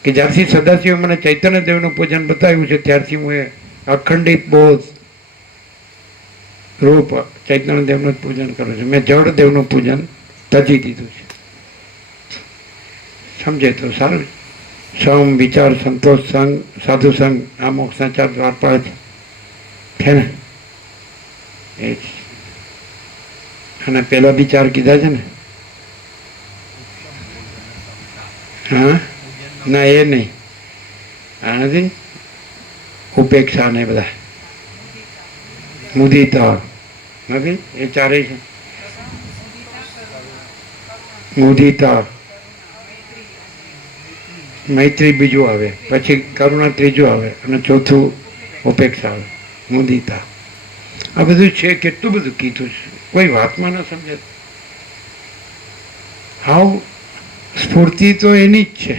કે જ્યારથી સદાશિવે મને ચૈતન્ય દેવનું પૂજન બતાવ્યું છે ત્યારથી હું એ અખંડિત બોધ રૂપ ચૈતન્ય દેવનું જ પૂજન કરું છું. મેં જડ દેવનું પૂજન તજી દીધું છે. સમજે તો સારું. સમ, વિચાર, સંતોષ, સંગ, સાધુ સંગ, આ મોક્ષના 4 દ્વારપાળ છે ને એ જ. અને પેલા બી 4 કીધા છે ને. હા ના એ નહીં, આ નથી ઉપેક્ષા ને બધા મુદિતા નથી, એ ચારેય છે. મુદિતા, મૈત્રી બીજું આવે, પછી કરુણા ત્રીજું આવે, અને ચોથું ઉપેક્ષા આવે, મુદિતા. આ બધું છે, કેટલું બધું કીધું છે, કોઈ વાતમાં ન સમજે. હાવ સ્ફૂર્તિ તો એની જ છે,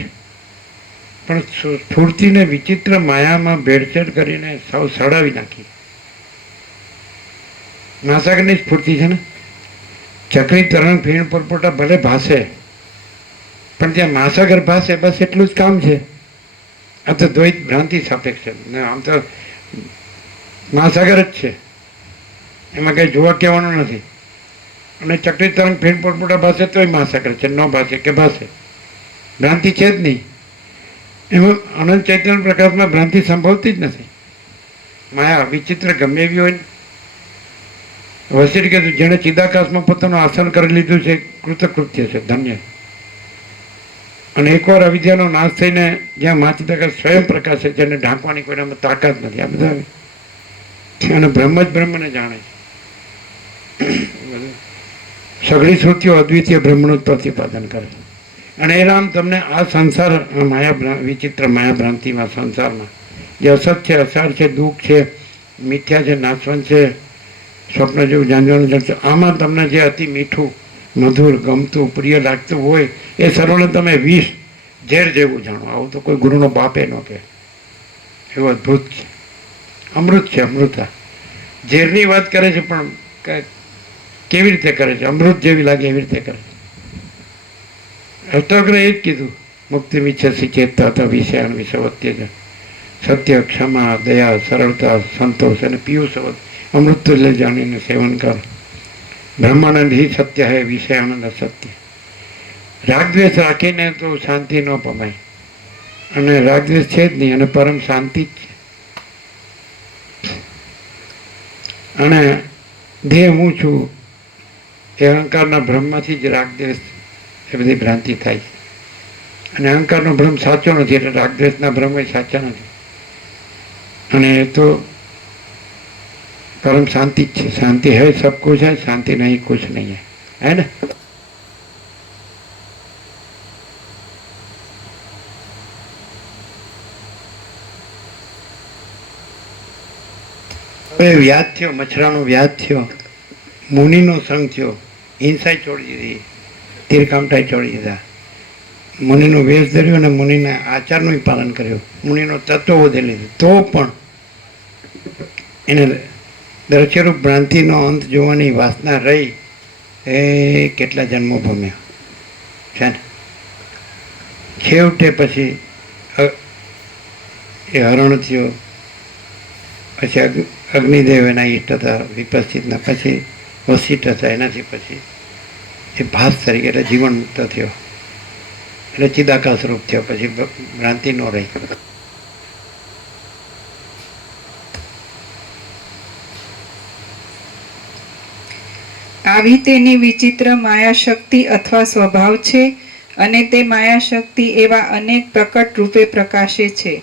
પણ સ્ફૂર્તિને વિચિત્ર માયામાં ભેળસેળ કરીને સાવ સડાવી નાખી. નાસાગરની સ્ફૂર્તિ છે ને, ચક્રી તરણ ફીણ પરપોટા ભલે ભાસે, પણ ત્યાં મહાસાગર ભાસે બસ એટલું જ કામ છે. આ તો દ્વૈત ભ્રાંતિ સાપેક્ષ છે ને, આમ તો મહાસાગર જ છે, એમાં કંઈ જોવા કહેવાનું નથી. અને ચક્રી તરંગ ફીણ પરપોટા ભાસે તોય મહાસાગર છે, ન ભાસે કે ભાસે, ભ્રાંતિ છે જ નહીં. એમાં અનંત ચૈતન્ય પ્રકાશમાં ભ્રાંતિ સંભવતી જ નથી. માયા વિચિત્ર ગમે એવી હોય ને, વસીર કીધું જેણે ચિદાકાશમાં પોતાનું આસન કરી લીધું છે કૃતકૃત્ય છે, ધન્ય. અને એકવાર અવિદ્યાનો નાશ થઈને જ્યાં મા ચિદાકાશ સ્વયં પ્રકાશ છે, જેને ઢાંકવાની કોઈનામાં તાકાત નથી. આ બધા અને બ્રહ્મ જ બ્રહ્મને જાણે છે. સઘળી શ્રુતિઓ અદ્વિતીય બ્રહ્મનું જ પ્રતિપાદન કરે છે. અને એ રામ તમને આ સંસાર માયા વિચિત્ર માયા ભ્રાંતિમાં સંસારમાં જે અસત છે, અસાર છે, દુઃખ છે, મિથ્યા છે, નાશવંત છે, સ્વપ્ન જેવું જાણવાનું જશે, આમાં તમને જે અતિ મીઠું, મધુર, ગમતું, પ્રિય લાગતું હોય એ સર્વને તમે વિષ, ઝેર જેવું જાણો. આવું તો કોઈ ગુરુનો બાપે ન કહે. એવું અદ્ભુત છે. અમૃત છે, અમૃતા. ઝેરની વાત કરે છે, પણ કેવી રીતે કરે છે? અમૃત જેવી લાગે એવી રીતે કરે છે. અષ્ટાવક્રએ એ જ કીધું, મુક્તિ વિચ્છસી ચેતતા તો વિષયાન વિષવત્ય છે. સત્ય, ક્ષમા, દયા, સરળતા, સંતોષ અને પિયુષવત અમૃત તુલ્ય જાણીને સેવન કર. બ્રહ્માનંદ હિ સત્ય હૈ, વિષયાનંદ અસત્ય. રાગદ્વેષ રાખીને તો શાંતિ ન પમાય, અને રાગદ્વેષ છે જ નહીં, અને પરમ શાંતિ જ છે. અને દેહ હું છું એ અહંકારના ભ્રમમાંથી જ રાગદ્વેષ એ બધી ભ્રાંતિ થાય છે. અને અહંકારનો ભ્રમ સાચો નથી, એટલે રાગદ્વેષના ભ્રમ એ સાચા નથી. અને એ તો परम शांति शांति है, सब कुछ है, शांति नहीं कुछ नहीं है ने? વ્યાજ થયો, મચ્છરાનો વ્યાજ થયો, મુનિનો સંગ થયો, હિંસાય છોડી દીધી, તીરકામઠાય છોડી દીધા, મુનિનો વેશ ધર્યો અને મુનિના આચારનું પાલન કર્યું, મુનિનો તત્વ વધે લીધું, તો પણ એને દર્શરૂપ ભ્રાંતિનો અંત જોવાની વાસના રહી. એ કેટલા જન્મો ભમ્યા છે ને. છેવટે પછી એ હરણ થયો, પછી અગ્નિદેવ એના ઈષ્ટ હતા, વિપસ્થિતના, પછી વશિષ્ઠ હતા, એનાથી પછી એ ભાસ તરીકે એટલે જીવન મુક્ત થયો, એટલે ચિદાકાશ રૂપ થયો, પછી ભ્રાંતિ ન રહી. આવી તેની વિચિત્ર માયાશક્તિ અથવા સ્વભાવ છે, અને તે માયાશક્તિ એવા અનેક પ્રકટ રૂપે પ્રકાશે છે.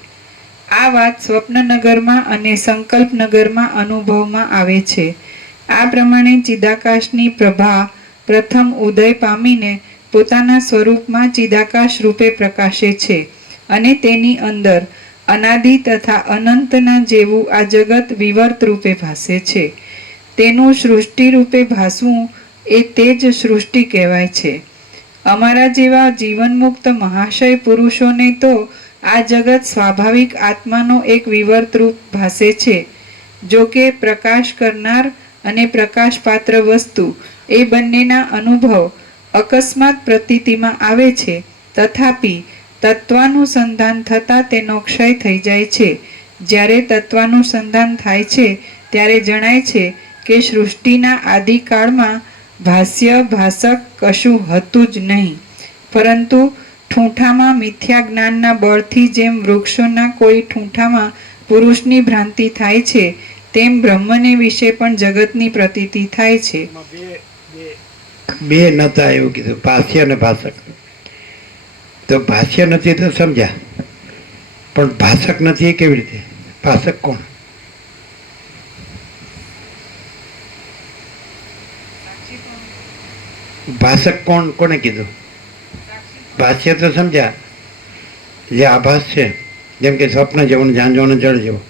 આ વાત સ્વપ્નનગરમાં અને સંકલ્પનગરમાં અનુભવમાં આવે છે. આ પ્રમાણે ચિદાકાશની પ્રભા પ્રથમ ઉદય પામીને પોતાના સ્વરૂપમાં ચિદાકાશ રૂપે પ્રકાશે છે, અને તેની અંદર અનાદિ તથા અનંતના જેવું આ જગત વિવર્ત રૂપે ભાસે છે. તેનું સૃષ્ટિ રૂપે ભાસવું એ તે જ સૃષ્ટિ કહેવાય છે. અમારા જેવા જીવનમુક્ત મહાશય પુરુષોને તો આ જગત સ્વાભાવિક આત્માનો એક વિવર્ત રૂપ ભાસે છે. જો કે પ્રકાશ કરનાર અને પ્રકાશ પાત્ર વસ્તુ એ બંનેના અનુભવ અકસ્માત પ્રતીતિમાં આવે છે, તથાપિ તત્વાનુસંધાન થતાં તેનો ક્ષય થઈ જાય છે. જ્યારે તત્વાનુસંધાન થાય છે ત્યારે જણાય છે કે સૃષ્ટિના આદિકાળમાં ભાષ્ય ભાષક કશું હતું જ નહીં, પરંતુ ઠૂંઠામાં મિથ્યા જ્ઞાનના બળથી જેમ વૃક્ષોના કોઈ ઠૂંઠામાં પુરુષની ભ્રાંતિ થાય છે, તેમ બ્રહ્મને વિશે પણ જગતની પ્રતીતિ થાય છે. બે નતા એવું કીધું, ભાષ્ય અને ભાષક. તો ભાષ્ય નથી તો સમજ્યા, પણ ભાષક નથી એ કેવી રીતે? ભાષક કોણ? ભાષક કોણ? કોને કીધું? ભાષ્ય તો સમજ્યા, જે આભાસ છે, જેમ કે સ્વપ્ન જેવો, ઝાંઝો અને જળ જેવો,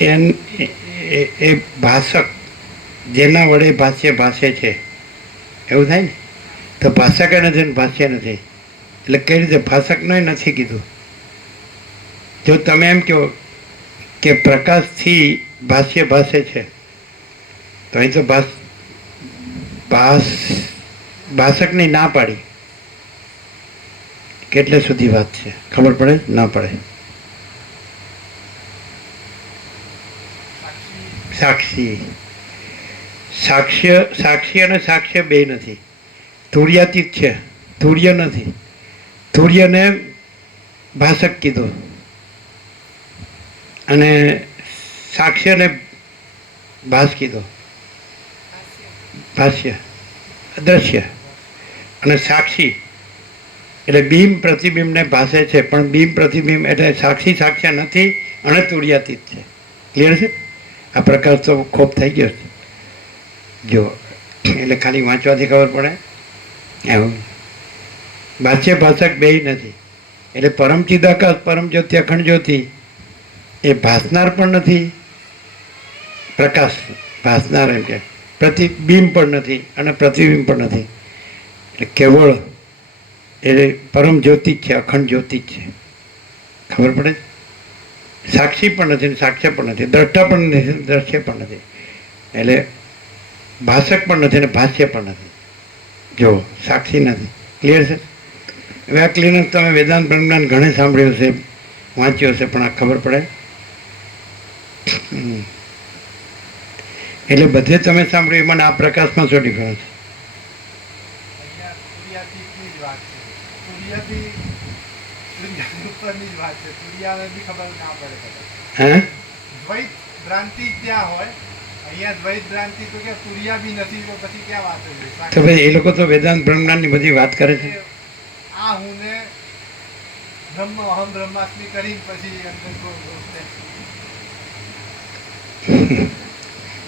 એ ભાષક જેના વડે ભાષ્ય ભાષે છે, એવું થાય ને. તો ભાષક નથી ને ભાષ્ય નથી, એટલે કઈ રીતે ભાષક નથી કીધું. જો તમે એમ કહો કે પ્રકાશથી ભાષ્ય ભાષે છે, તો અહીં તો ભાષકની ના પાડી. કેટલે સુધી વાત છે ખબર પડે? ના પડે. સાક્ષી અને સાક્ષ્ય બે નથી. તુર્યાતીત છે, તુર્ય નથી. તુર્યને ભાષક કીધો અને સાક્ષ્યને ભાસ કીધો. ભાષ્ય અદ્રશ્ય અને સાક્ષી એટલે બિંબ પ્રતિબિંબને ભાષે છે, પણ બિંબ પ્રતિબિંબ એટલે સાક્ષી સાક્ષ્ય નથી અને તુર્યાતીત છે. ક્લિયર છે? આ પ્રકાર તો ખોપ થઈ ગયો છે. જો એટલે ખાલી વાંચવાથી ખબર પડે એવું. ભાષ્ય ભાષક બે નથી. એટલે પરમ ચિદાકાશ, પરમ જ્યોતિ, અખંડ જ્યોતિ એ ભાસનાર પણ નથી, પ્રકાશ ભાસનાર એમ કે પ્રતિબિંબ પણ નથી અને પ્રતિબિંબ પણ નથી. એટલે કેવળ એ પરમ જ્યોતિ જ છે, અખંડ જ્યોતિ જ છે. ખબર પડે? સાક્ષી પણ નથી, સાક્ષ્ય પણ નથી, દ્રષ્ટા પણ નથી, દ્રશ્ય પણ નથી. એટલે ભાષક પણ નથી અને ભાષ્ય પણ નથી. જો સાક્ષી નથી. ક્લિયર છે? હવે આ ક્લિયરન્સ તમે વેદાંત બ્રહ્મજ્ઞાન ઘણે સાંભળ્યું હશે, વાંચ્યું હશે, પણ આ ખબર પડે. એટલે બધે તમે સાંભળ્યું, મને આ પ્રકાશમાં શું ડિફરન્સ? તો ભાઈ એ લોકો તો વેદાંત બ્રહ્મજ્ઞાન ની બધી વાત કરે છે.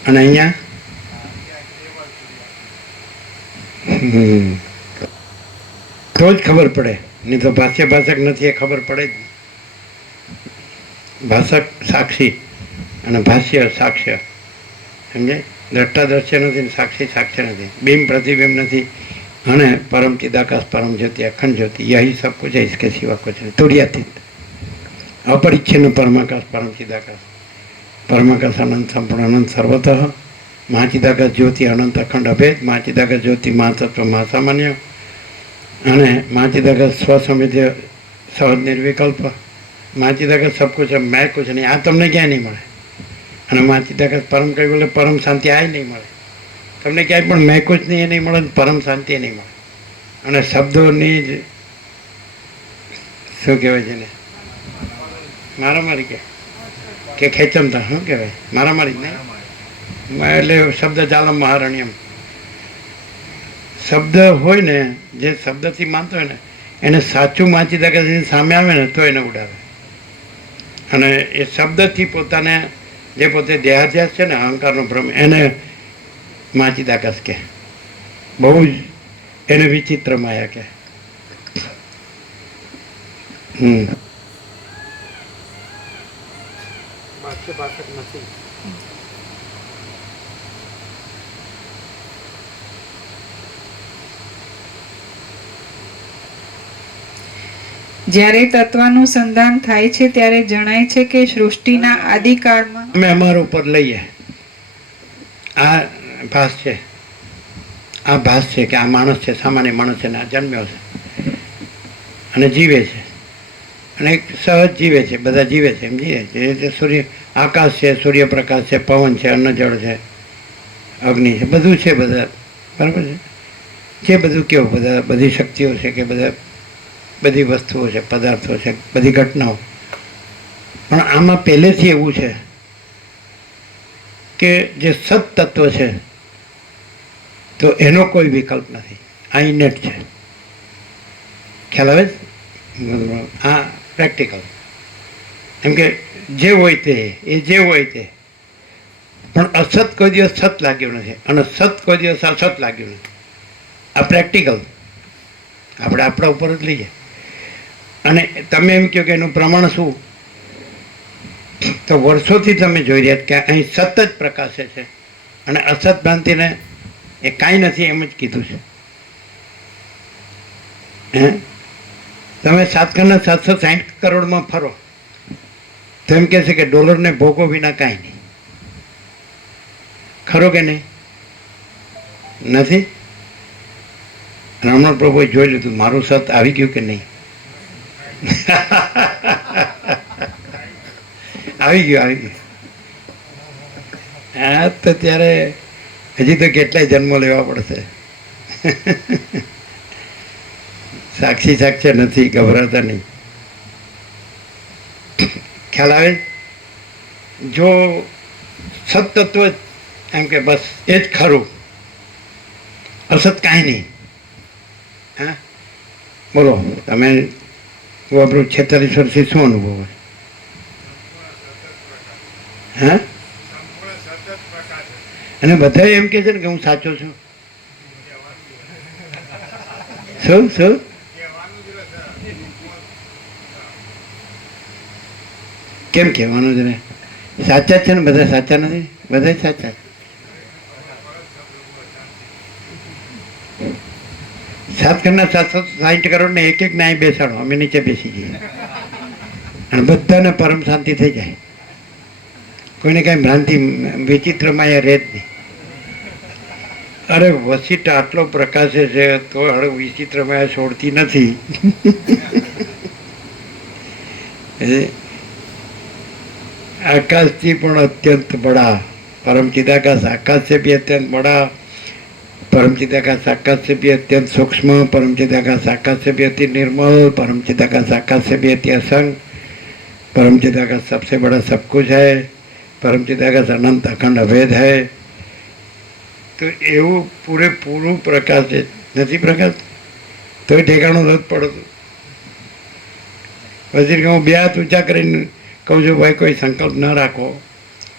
અને અહીંયા તો જ ખબર પડે, નહીં તો ભાષ્ય ભાષક નથી એ ખબર પડે જ. ભાષક સાક્ષી અને ભાષ્ય સાક્ષ્ય, સમજે? દ્રષ્ટા દ્રશ્ય નથી, સાક્ષી સાક્ષ્ય નથી, બિંબ પ્રતિબિંબ નથી અને પરમ ચિદાકાશ, પરમ જ્યોતિ, અખંડ જ્યોતિ, યહી સબ કુછ है, इसके सिवा कुछ नहीं. तुर्यातीत, अपरिच्छिन्न परमाकाश, परम चिदाकाश, परमाकाश अनंत, संपूर्ण अनंत, सर्वतः महाचिदाकाश ज्योति, अनंत अखंड अभेद, महाचिदाकाश ज्योति, महातत्व, महासामान्य અને महाचिदाकाश સ્વસંવેદ્ય, સહજ નિર્વિકલ્પ, महाचिदाकाश सब कुछ है, मैं कुछ नहीं. આ તમને ક્યાંય નહીં મળે. અને महाचिदाकाश પરમ કહ્યું બોલે પરમ શાંતિ આ નહીં મળે તમને ક્યાંય, પણ મેં કુછ નહીં એ નહીં મળે, પરમ શાંતિ નહીં મળે. અને શબ્દોની જ શું કહેવાય છે ને, મારામારી કે ખેંચમતા, શું કહેવાય? મારામારી જ નહીં. એટલે શબ્દ ચાલમ મહારણ્યમ. શબ્દ હોય ને, જે શબ્દથી માનતો હોય ને, એને સાચું માચીદાકાશ સામે આવે ને તો એને ઉડાવે. અને એ શબ્દથી પોતાને, જે પોતે દેહાધ્યાસ છે ને, અહંકારનો ભ્રમ, એને માચીદાકાશ કે. બહુ જ એને વિચિત્ર માયા કે. જ્યારે તત્વનું સંધાન થાય છે ત્યારે જણાય છે કે સૃષ્ટિના આદિકાળમાં અમે અમારા ઉપર લઈએ. આ ભાસ છે, આ ભાસ છે કે આ માણસ છે, સામાન્ય માણસ છે ને આ જન્મ્યો છે અને જીવે છે, અને એક સહજ જીવે છે, બધા જીવે છે, એમ જીવે છે. એ સૂર્ય, આકાશ છે, સૂર્યપ્રકાશ છે, પવન છે, અન્ન જળ છે, અગ્નિ છે, બધું છે, બધા બરાબર છે. જે બધું કેવું, બધા બધી શક્તિઓ છે કે બધા બધી વસ્તુઓ છે, પદાર્થો છે, બધી ઘટનાઓ. પણ આમાં પહેલેથી એવું છે કે જે સત તત્વ છે તો એનો કોઈ વિકલ્પ નથી. આ ઇનેટ છે. ખ્યાલ આવે? આ પ્રેક્ટિકલ. એમ કે જે હોય તે એ જે હોય તે, પણ અસત કોઈ દિવસ સત લાગ્યું નથી અને સત કોઈ દિવસ અસત લાગ્યું નથી. આ પ્રેક્ટિકલ આપણે આપણા ઉપર જ લઈએ. અને તમે એમ કહો કે એનું પ્રમાણ શું, તો વર્ષોથી તમે જોઈ રહ્યા કે અહીં સતત પ્રકાશે છે અને અસત ભ્રાંતિને એ કાંઈ નથી એમ જ કીધું છે. હે તમે 760 કરોડમાં ફરો તો એમ કહે છે કે ડોલરને ભોગો વિના કાંઈ નહીં. ખરો કે નહીં? નથી. રમણ પ્રભુએ જોઈ લીધું મારું સત આવી ગયું કે નહીં. આવી ગયું. હા તો ત્યારે હજી તો કેટલાય જન્મો લેવા પડશે. સાક્ષી સાક્ષી નથી, ગભરાતા નહીં. ખ્યાલ આવે? જો સતત્વ એમ કે બસ એ જ ખરું, અસત કાંઈ નહીં. હા બોલો તમે આપણું 46 વર્ષથી શું અનુભવ હોય? હા અને બધા એમ કે છે ને કે હું સાચો છું. શું શું કેમ કહેવાનું છે ને? સાચા જ છે ને બધા, સાચા નથી? બધા સાચા. 760 કરોડ ને એક ને અહીં બેસાડો, અમે નીચે બેસી જઈએ અને બધાને પરમ શાંતિ થઈ જાય. કોઈને કાંઈ ભ્રાંતિ વિચિત્રમાં એ રહે જ નહીં. અરે વસીટા આટલો પ્રકાશે છે તો હવે વિચિત્રમાં છોડતી નથી. आकाश પણ અત્યંત बड़ा, परम चिदाकाश आकाश से भी अत्यंत बड़ा, परम चिदाकाश आकाश से भी अत्यंत सूक्ष्म, परम चिदाकाश आकाश से भी अति निर्मल, परम चिदाकाश आकाश से भी अति असंग, परम चिदाकाश सबसे बड़ा सब कुछ है, परम चिदाकाश अनंत अखंड अभेद है. तो એવું પૂરેપૂરું પ્રકાશ છે. નથી પ્રકાશ તો ઠેકાણું નથી પડતું. પછી હું 2 હાથ ઊંચા કરીને કહું છું ભાઈ કોઈ સંકલ્પ ન રાખો,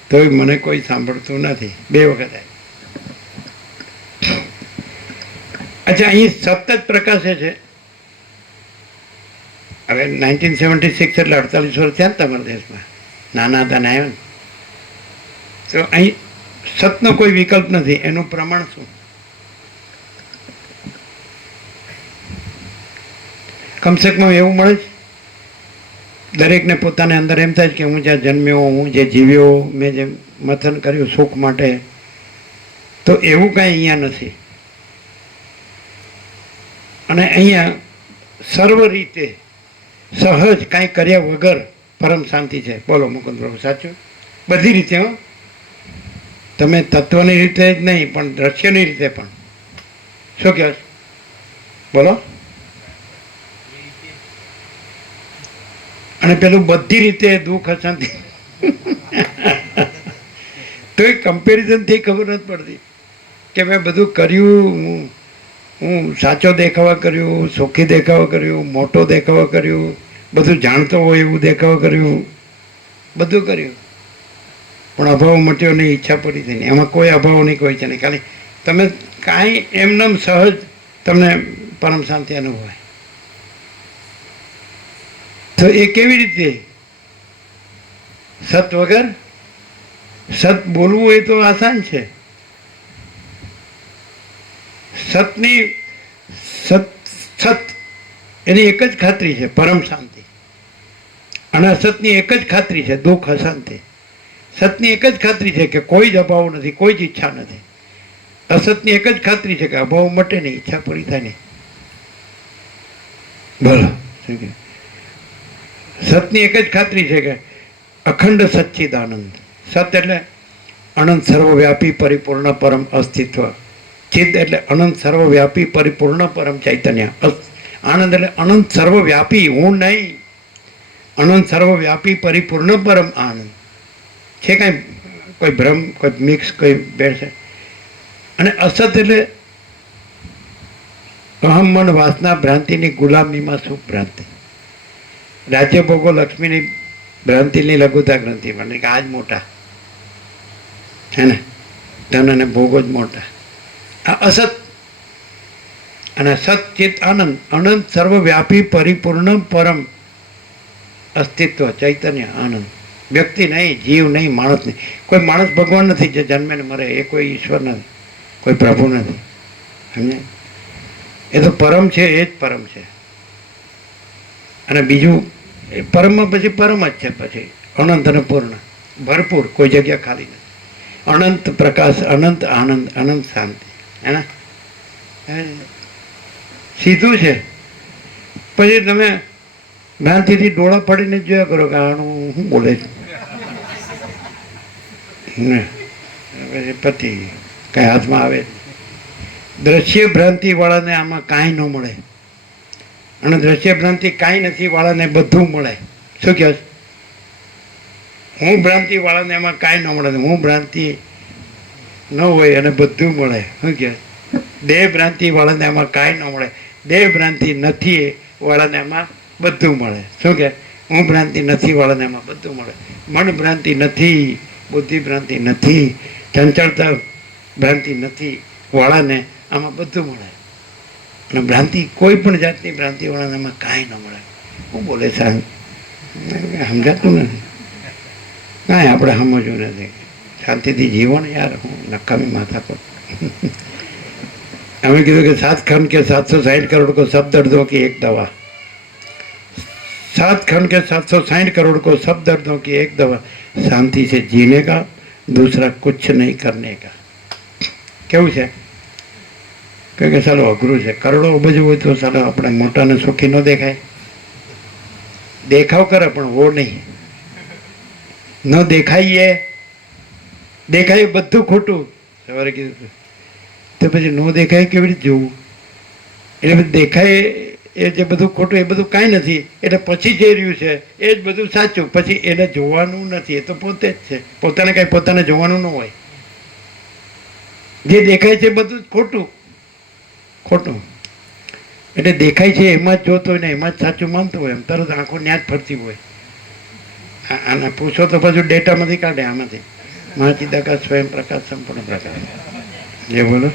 તો મને કોઈ સાંભળતું નથી. 2 વખત. અચ્છા, અહીં સતત પ્રકાશે છે. હવે 1976 એટલે 48 વર્ષ થયા ને તમારા દેશમાં, નાના હતા ને આવ્યા ને, તો અહીં સતનો કોઈ વિકલ્પ નથી. એનું પ્રમાણ શું? કમસે કમ એવું મળે છે દરેકને પોતાને અંદર એમ થાય કે હું જ્યાં જન્મ્યો, હું જે જીવ્યો, મેં જે મથન કર્યું સુખ માટે, તો એવું કાંઈ અહીંયા નથી. અને અહીંયા સર્વ રીતે સહજ કાંઈ કર્યા વગર પરમ શાંતિ છે. બોલો મુકુંદ પ્રભુ, સાચું? બધી રીતે. હો, તમે તત્વની રીતે જ નહીં પણ દ્રશ્યની રીતે પણ. શું કહો છો? બોલો. અને પેલું બધી રીતે દુઃખ અશાંતિ તો એ કમ્પેરિઝનથી ખબર નથી પડતી કે મેં બધું કર્યું, હું સાચો દેખાવા કર્યું, સુખી દેખાવા કર્યું, મોટો દેખાવા કર્યું, બધું જાણતો હોય એવું દેખાવા કર્યું, બધું કર્યું, પણ અભાવ મટ્યો નહીં, ઈચ્છા પૂરી થઈ નહીં. એમાં કોઈ અભાવ નહીં, કોઈ છે નહીં. ખાલી તમે કાંઈ એમને સહજ તમને પરમ શાંતિ અનુભવાય. તો એ કેવી રીતે? સત વગર. સત બોલવું એ તો આસાન છે. સતની સત એની એક જ ખાતરી છે, પરમ શાંતિ. અને અસતની એક જ ખાતરી છે, દુઃખ અશાંતિ. સતની એક જ ખાતરી છે કે કોઈ જ અભાવ નથી, કોઈ જ ઈચ્છા નથી. અસતની એક જ ખાતરી છે કે અભાવ મટે નહીં, ઈચ્છા પૂરી થાય નહીં. બોલો. સતની એક જ ખાતરી છે કે અખંડ સચ્ચિદાનંદ. સત એટલે અનંત સર્વવ્યાપી પરિપૂર્ણ પરમ અસ્તિત્વ. ચિદ એટલે અનંત સર્વવ્યાપી પરિપૂર્ણ પરમ ચૈતન્ય. આનંદ એટલે અનંત સર્વવ્યાપી, હું નહીં, અનંત સર્વવ્યાપી પરિપૂર્ણ પરમ આનંદ છે. કાંઈ કોઈ ભ્રમ, કોઈ મિક્સ, કોઈ બેસે. અને અસત એટલે અહમ મન વાસના ભ્રાંતિની ગુલામીમાં સુખ ભ્રાંતિ. રાજ્ય ભોગો, લક્ષ્મીની ભ્રાંતિની લઘુતા ગ્રંથિ મને કે આ જ મોટા છે ને, ધન અને ભોગો જ મોટા. આ અસત અને સચિત આનંદ, અનંત સર્વવ્યાપી પરિપૂર્ણ પરમ અસ્તિત્વ, ચૈતન્ય, આનંદ. વ્યક્તિ નહીં, જીવ નહીં, માણસ નહીં. કોઈ માણસ ભગવાન નથી જે જન્મે ને મરે, એ કોઈ ઈશ્વર નથી, કોઈ પ્રભુ નથી. સમજે? એ તો પરમ છે, એ જ પરમ છે. અને બીજું પરમમાં પછી પરમ જ છે, પછી અનંત અને પૂર્ણ, ભરપૂર, કોઈ જગ્યા ખાલી નથી. અનંત પ્રકાશ, અનંત આનંદ, અનંત શાંતિ. હે સીધું છે. પછી તમે ભ્રાંતિથી ડોળા પડીને જ જોયા કરો કે આનું શું બોલે છે ને, પછી પતિ કઈ હાથમાં આવે. દ્રશ્ય ભ્રાંતિ વાળાને આમાં કાંઈ ન મળે, અને દ્રશ્ય ભ્રાંતિ કાંઈ નથી વાળાને બધું મળે. શું કહે? હું ભ્રાંતિ વાળાને એમાં કાંઈ ન મળે, હું ભ્રાંતિ ન હોય અને બધું મળે. શું કહે? દેહ ભ્રાંતિ વાળાને એમાં કાંઈ ન મળે, દેહ ભ્રાંતિ નથી વાળાને એમાં બધું મળે. શું કે? હું ભ્રાંતિ નથી વાળાને એમાં બધું મળે. મન ભ્રાંતિ નથી, બુદ્ધિ ભ્રાંતિ નથી, ચંચળતા ભ્રાંતિ નથી વાળાને આમાં બધું મળે. અને ભ્રાંતિ, કોઈ પણ જાતની ભ્રાંતિ વાળાને એમાં કાંઈ ન મળે. શું બોલે સાહેબ? સમજાતું નથી, કાંઈ આપણે સમજવું નથી. શાંતિથી જીવન યાર, હું નકામી માથા પર. અમે કીધું કે 7 खंड के 760 करोड़ को सब दर्दों की एक दवा, 7 खंड के 760 करोड़ को सब दर्दों की एक दवा, शांति से जीने का, दूसरा कुछ नहीं करने का. કેવું છે કે ચાલો અઘરું છે. કરોડો અબજ હોય તો ચાલો આપણે મોટાને સુખી ન દેખાય, દેખાવ કરે પણ વો નહીં, ન દેખાઈએ, દેખાય બધું ખોટું. સવારે કીધું તો પછી ન દેખાય કેવી રીતે જોવું? એટલે બધું દેખાય એ જે બધું ખોટું એ બધું કાંઈ નથી, એટલે પછી જે રહ્યું છે એ જ બધું સાચું. પછી એને જોવાનું નથી, એ તો પોતે જ છે. પોતાને કાંઈ પોતાને જોવાનું ન હોય. જે દેખાય છે બધું જ ખોટું ખોટું. એટલે દેખાય છે એમાં જ જોતો હોય ને એમાં જ સાચું માનતો હોય, એમ તરત આંખો ન્યા જ ફરતી હોય. આને પૂછો તો પાછું ડેટામાંથી કાઢે, આમાંથી મહાચિદાકાશ સ્વયં પ્રકાશ સંપૂર્ણ પ્રકાશ. જે બોલો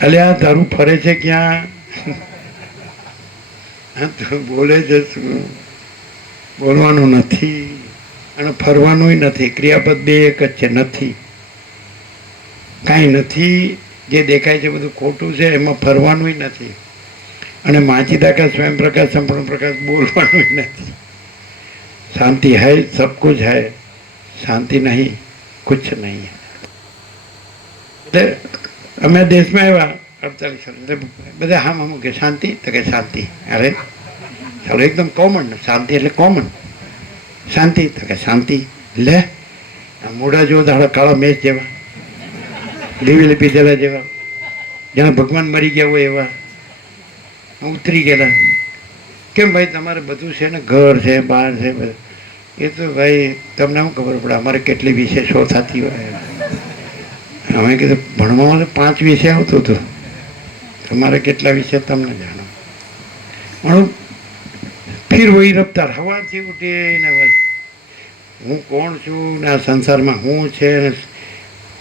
એટલે આ તારું ફરે છે ક્યાં? બોલે છે શું? બોલવાનું નથી અને ફરવાનું નથી. ક્રિયાપદ બે એક જ છે. નથી, કાંઈ નથી. જે દેખાય છે બધું ખોટું છે, એમાં ફરવાનું નથી. અને માચિદાકાશ સ્વયં પ્રકાશ સંપૂર્ણ પ્રકાશ બોલવાનું નથી. શાંતિ હૈ, સબ કુછ હૈ, શાંતિ નહીં, કુછ નહીં. એટલે અમે દેશમાં આવ્યા 48 વર્ષ, બધા હા કે શાંતિ, તો કે શાંતિ. અરે ચાલો એકદમ કોમન. શાંતિ એટલે કોમન. શાંતિ, તો કે શાંતિ. લે મોઢા જેવો દાડા કાળા મેચ જેવા, લીવી પીધેલા જેવા, જ્યાં ભગવાન મરી ગયા હોય એવા ઉતરી ગયેલા. કેમ ભાઈ તમારે બધું છે ને, ઘર છે, બહાર છે, બધું. એ તો ભાઈ તમને શું ખબર પડે અમારે કેટલી વિશેષો થતી હોય. અમે કીધું ભણવામાં તો 5 વિષય આવતું હતું, તમારે કેટલા વિષય તમને જાણો. પણ ફીર વહી રફતાર, હવાથી ઉઠીને બસ હું કોણ છું ને આ સંસારમાં હું છે ને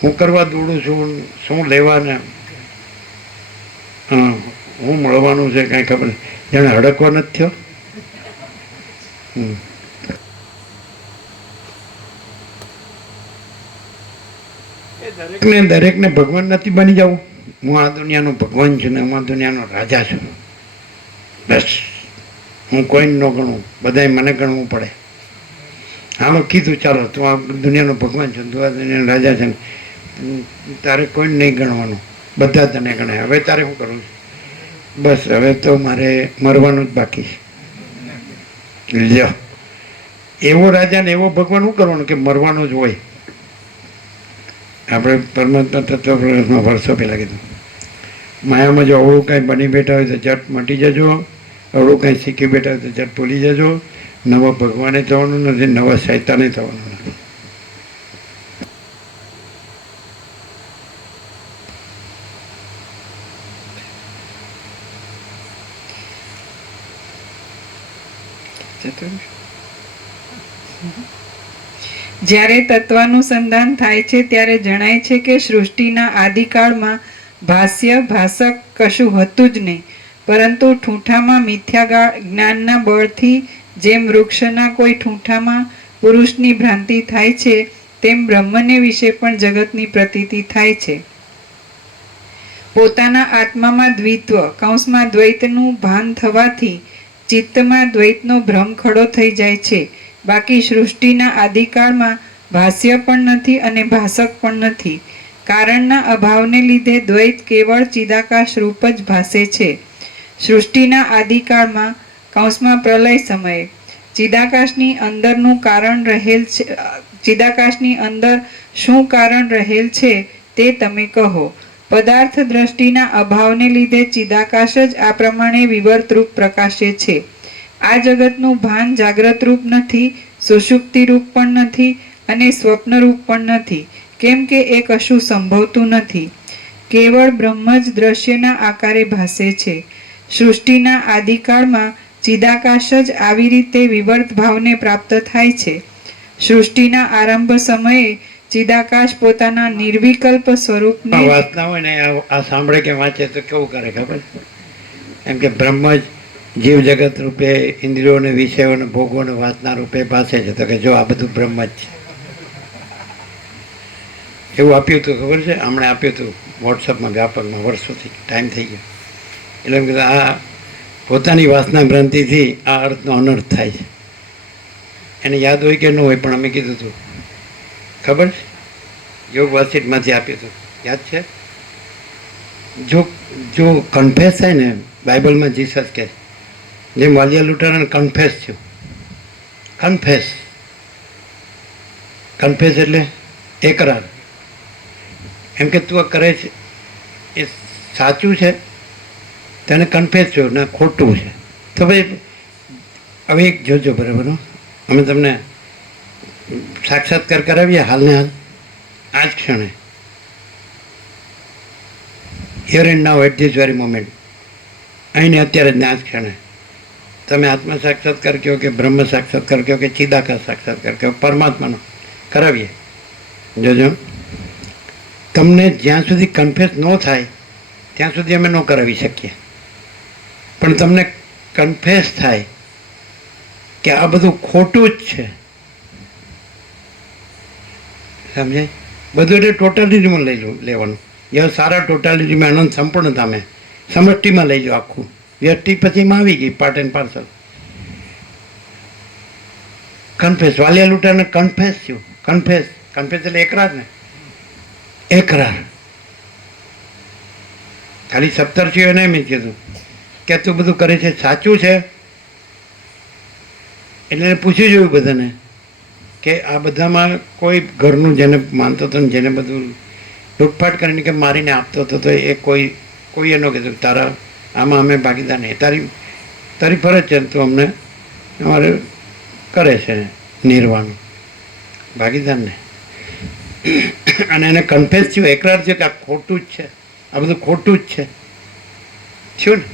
હું કરવા દોડું છું, શું લેવાને હું મળવાનું છે કાંઈ ખબર નહીં. જાણે હડકવા નથી થયો. દરેકને ભગવાન નથી બની જવું. હું આ દુનિયાનો ભગવાન છું ને હું આ દુનિયાનો રાજા છું, બસ. હું કોઈને ન ગણું, બધાય મને ગણવું પડે. આમાં કીધું ચાલો તું આ દુનિયાનો ભગવાન છું, તું આ દુનિયાનો રાજા છે, તારે કોઈને નહીં ગણવાનું, બધા તને ગણે. હવે તારે શું કરવું? બસ હવે તો મારે મરવાનું જ બાકી છે. લ્યો, એવો રાજા ને એવો ભગવાન શું કરવાનું કે મરવાનું જ હોય. આપણે પરમાત્મા તત્વ વર્ષો પહેલાં કીધું, માયામાં જો અવળું કાંઈ બની બેઠા હોય તો જટ મટી જજો, અવળું કાંઈ શીખી બેઠા હોય તો જટ ભૂલી જજો. નવા ભગવાને થવાનું નથી, નવા શૈતાને થવાનું નથી. જ્યારે તત્વાનુસંધાન થાય છે ત્યારે જણાય છે કે સૃષ્ટિના આદિકાળમાં ભાષક કશું હતું જ નહીં, પરંતુ ઠૂંઠામાં મિથ્યા જ્ઞાનના બળથી જેમ વૃક્ષના કોઈ ઠૂંઠામાં પુરુષની ભ્રાંતિ થાય છે, તેમ બ્રહ્મને વિશે પણ જગતની પ્રતીતિ થાય છે. પોતાના આત્મામાં દ્વિત્વ દ્વૈતનું ભાન થવાથી ચિત્તમાં દ્વૈતનો ભ્રમ ખડો થઈ જાય છે. બાકી સૃષ્ટિના આદિકાળમાં ભાષ્ય પણ નથી અને ભાષક પણ નથી. કારણના અભાવને લીધે દ્વૈત કેવળ ચિદાકાશ રૂપ જ ભાસે છે. સૃષ્ટિના આદિકાળમાં પ્રલય સમયે ચિદાકાશની અંદરનું કારણ રહેલ છે. ચિદાકાશની અંદર શું કારણ રહેલ છે તે તમે કહો. પદાર્થ દ્રષ્ટિના અભાવને લીધે ચિદાકાશ જ આ પ્રમાણે વિવર્ત રૂપ પ્રકાશે છે. આ જગતનું ભાન જાગ્રત રૂપ નથી, સુષુપ્તિ રૂપ પણ નથી અને સ્વપ્ન રૂપ પણ નથી, કેમ કે એ કશું સંભવતું નથી. કેવળ બ્રહ્મ જ દ્રશ્યના આકારે ભાસે છે. સૃષ્ટિના આદિકાળમાં ચિદાકાશ જ આવી રીતે વિવર્ત ભાવને પ્રાપ્ત થાય છે. સૃષ્ટિના આરંભ સમયે ચિદાકાશ પોતાના નિર્વિકલ્પ સ્વરૂપને વાસના હોય ને આ સાંભળે કે વાંચે તો કેવું કરે ખબર? એમ કે બ્રહ્મ જ જીવ જગત રૂપે ઇન્દ્રિયોને વિષયોને ભોગોને વાસના રૂપે ભાસે છે. તો કે જો આ બધું બ્રહ્મ જ છે. એવું આપ્યું હતું ખબર છે? હમણાં આપ્યું હતું વોટ્સઅપમાં વ્યાપકમાં, વર્ષોથી ટાઈમ થઈ ગયો. એટલે એમ કીધું આ પોતાની વાસના ભ્રાંતિથી આ અર્થનો અનર્થ થાય છે. એને યાદ હોય કે ન હોય, પણ અમે કીધું હતું ખબર છે? યોગ વાસિટમાંથી આપ્યું હતું, યાદ છે? જો કન્ફેસ થાય ને, બાઇબલમાં જીસસ કહે જેમ વાલિયા લૂંટારાને કન્ફેસ થયું. કન્ફેસ એટલે એકરાર. એમ કે તું આ કરે છે એ સાચું છે, તેને કન્ફેસ થયો ને ખોટું છે. તો ભાઈ હવે એક જોજો બરાબર, અમે તમને સાક્ષાત્કાર કરાવીએ હાલને હાલ, આ જ ક્ષણે, here and now, at this very moment, અહીંને અત્યારે જ ને આ જ ક્ષણે તમે આત્મ સાક્ષાત્કાર કહો કે બ્રહ્મ સાક્ષાત્કાર કહો કે ચિદાકાશ સાક્ષાત્કાર કહો, પરમાત્માનો કરાવીએ. જોજો તમને જ્યાં સુધી કન્ફેસ ન થાય ત્યાં સુધી અમે ન કરાવી શકીએ, પણ તમને કન્ફેસ થાય કે આ બધું ખોટું જ છે, સમજાય? બધું એટલે ટોટાલિટીમાં લઈ લેવાનું. યહ સારા ટોટાલિટીમાં અનંત સંપૂર્ણતામાં સમષ્ટિમાં લઈ લો આખું. વ્યક્તિ પછીમાં આવી ગઈ part and parcel. Confess, Valiya લૂંટાને કન્ફેસ થયું. કન્ફેસ એટલે એકરાર ને, એકરાર. ખાલી 17 થયો એને એમ કીધું કે તું બધું કરે છે સાચું છે. એટલે એને પૂછી જોયું બધાને કે આ બધામાં કોઈ ઘરનું જેને માનતો હતો ને જેને બધું લૂંટફાટ કરીને કે મારીને આપતો હતો, તો એ કોઈ એનો કીધું તારા આમાં અમે ભાગીદાર નહીં, તારી ફરજ છે, તો અમને અમારે કરે છે નિર્વાણ ભાગીદાર ને. અને એને કન્ફેસ થયું, એકરાર થયો કે આ ખોટું જ છે, આ બધું ખોટું જ છે, થયું ને.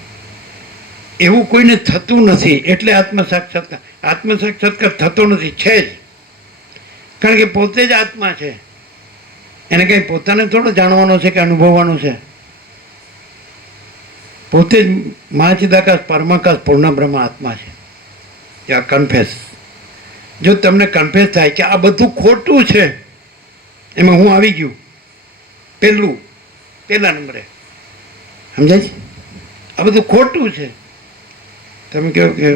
એવું કોઈને થતું નથી, એટલે આત્મ સાક્ષાત્કાર થતો નથી, છે જ. કારણ કે પોતે જ આત્મા છે, એને કંઈ પોતાને થોડો જાણવાનો છે કે અનુભવવાનું છે. પોતે જ મહાચિદાકાશ પરમાકાશ પૂર્ણ બ્રહ્મ આત્મા છે. ત્યાં કન્ફેસ, જો તમને કન્ફેસ થાય કે આ બધું ખોટું છે, એમાં હું આવી ગયું પહેલા નંબરે, સમજાય છે? આ બધું ખોટું છે. તમે કહો કે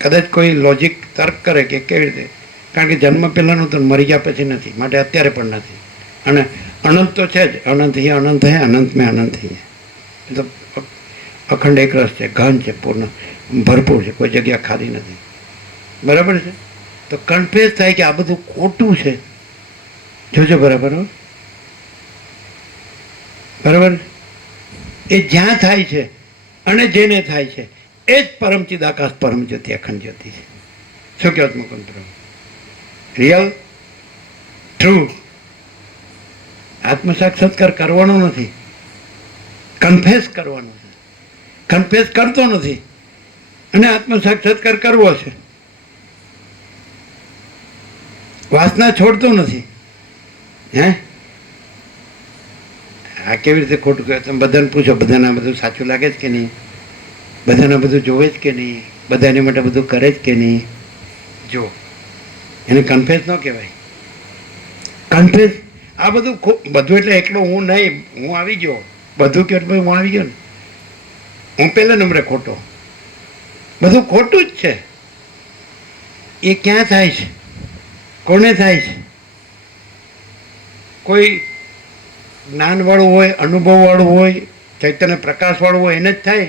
કદાચ કોઈ લોજિક તર્ક કરે કે કેવી રીતે, કારણ કે જન્મ પહેલાંનું તો મરી ગયા પછી નથી, માટે અત્યારે પણ નથી. અને અનંત તો છે જ, અનંત હે અનંત હે, અનંત મેં અનંત હે. એ તો અખંડ એક રસ છે, ઘન છે, પૂર્ણ ભરપૂર છે, કોઈ જગ્યા ખાલી નથી. બરાબર છે? તો કન્ફેસ થાય કે આ બધું ખોટું છે. જોજો બરાબર, બરાબર. એ જ્યાં થાય છે અને જેને થાય છે એ જ પરમ ચિદાકાશ પરમ જ્યોતિ અખંડ જ્યોતિ છે. શું કહેવાત મુકુંદ? Real, true. આત્મ સાક્ષાત્કાર કરવાનો નથી, કન્ફેસ કરવાનો છે. કન્ફેસ કરતો નથી અને આત્મ સાક્ષાત્કાર કરવો છે. વાસના છોડતો નથી. હે આ કેવી રીતે ખોટું કહે? તમે બધાને પૂછો, બધાને આ બધું સાચું લાગે છે કે નહીં? બધાને બધું જોવે જ કે નહીં? બધા એની માટે બધું કરે જ કે નહીં? જો એને કન્ફેસ ન કહેવાય. કન્ફેસ આ બધું બધું એટલે એકલો હું નહીં, હું આવી ગયો બધું કે હું આવી ગયો ને, હું પહેલા નંબરે ખોટો. બધું ખોટું જ છે. એ ક્યાં થાય છે? કોને થાય છે? કોઈ જ્ઞાનવાળું હોય, અનુભવવાળું હોય, ચૈતન્ય પ્રકાશવાળું હોય એને જ થાય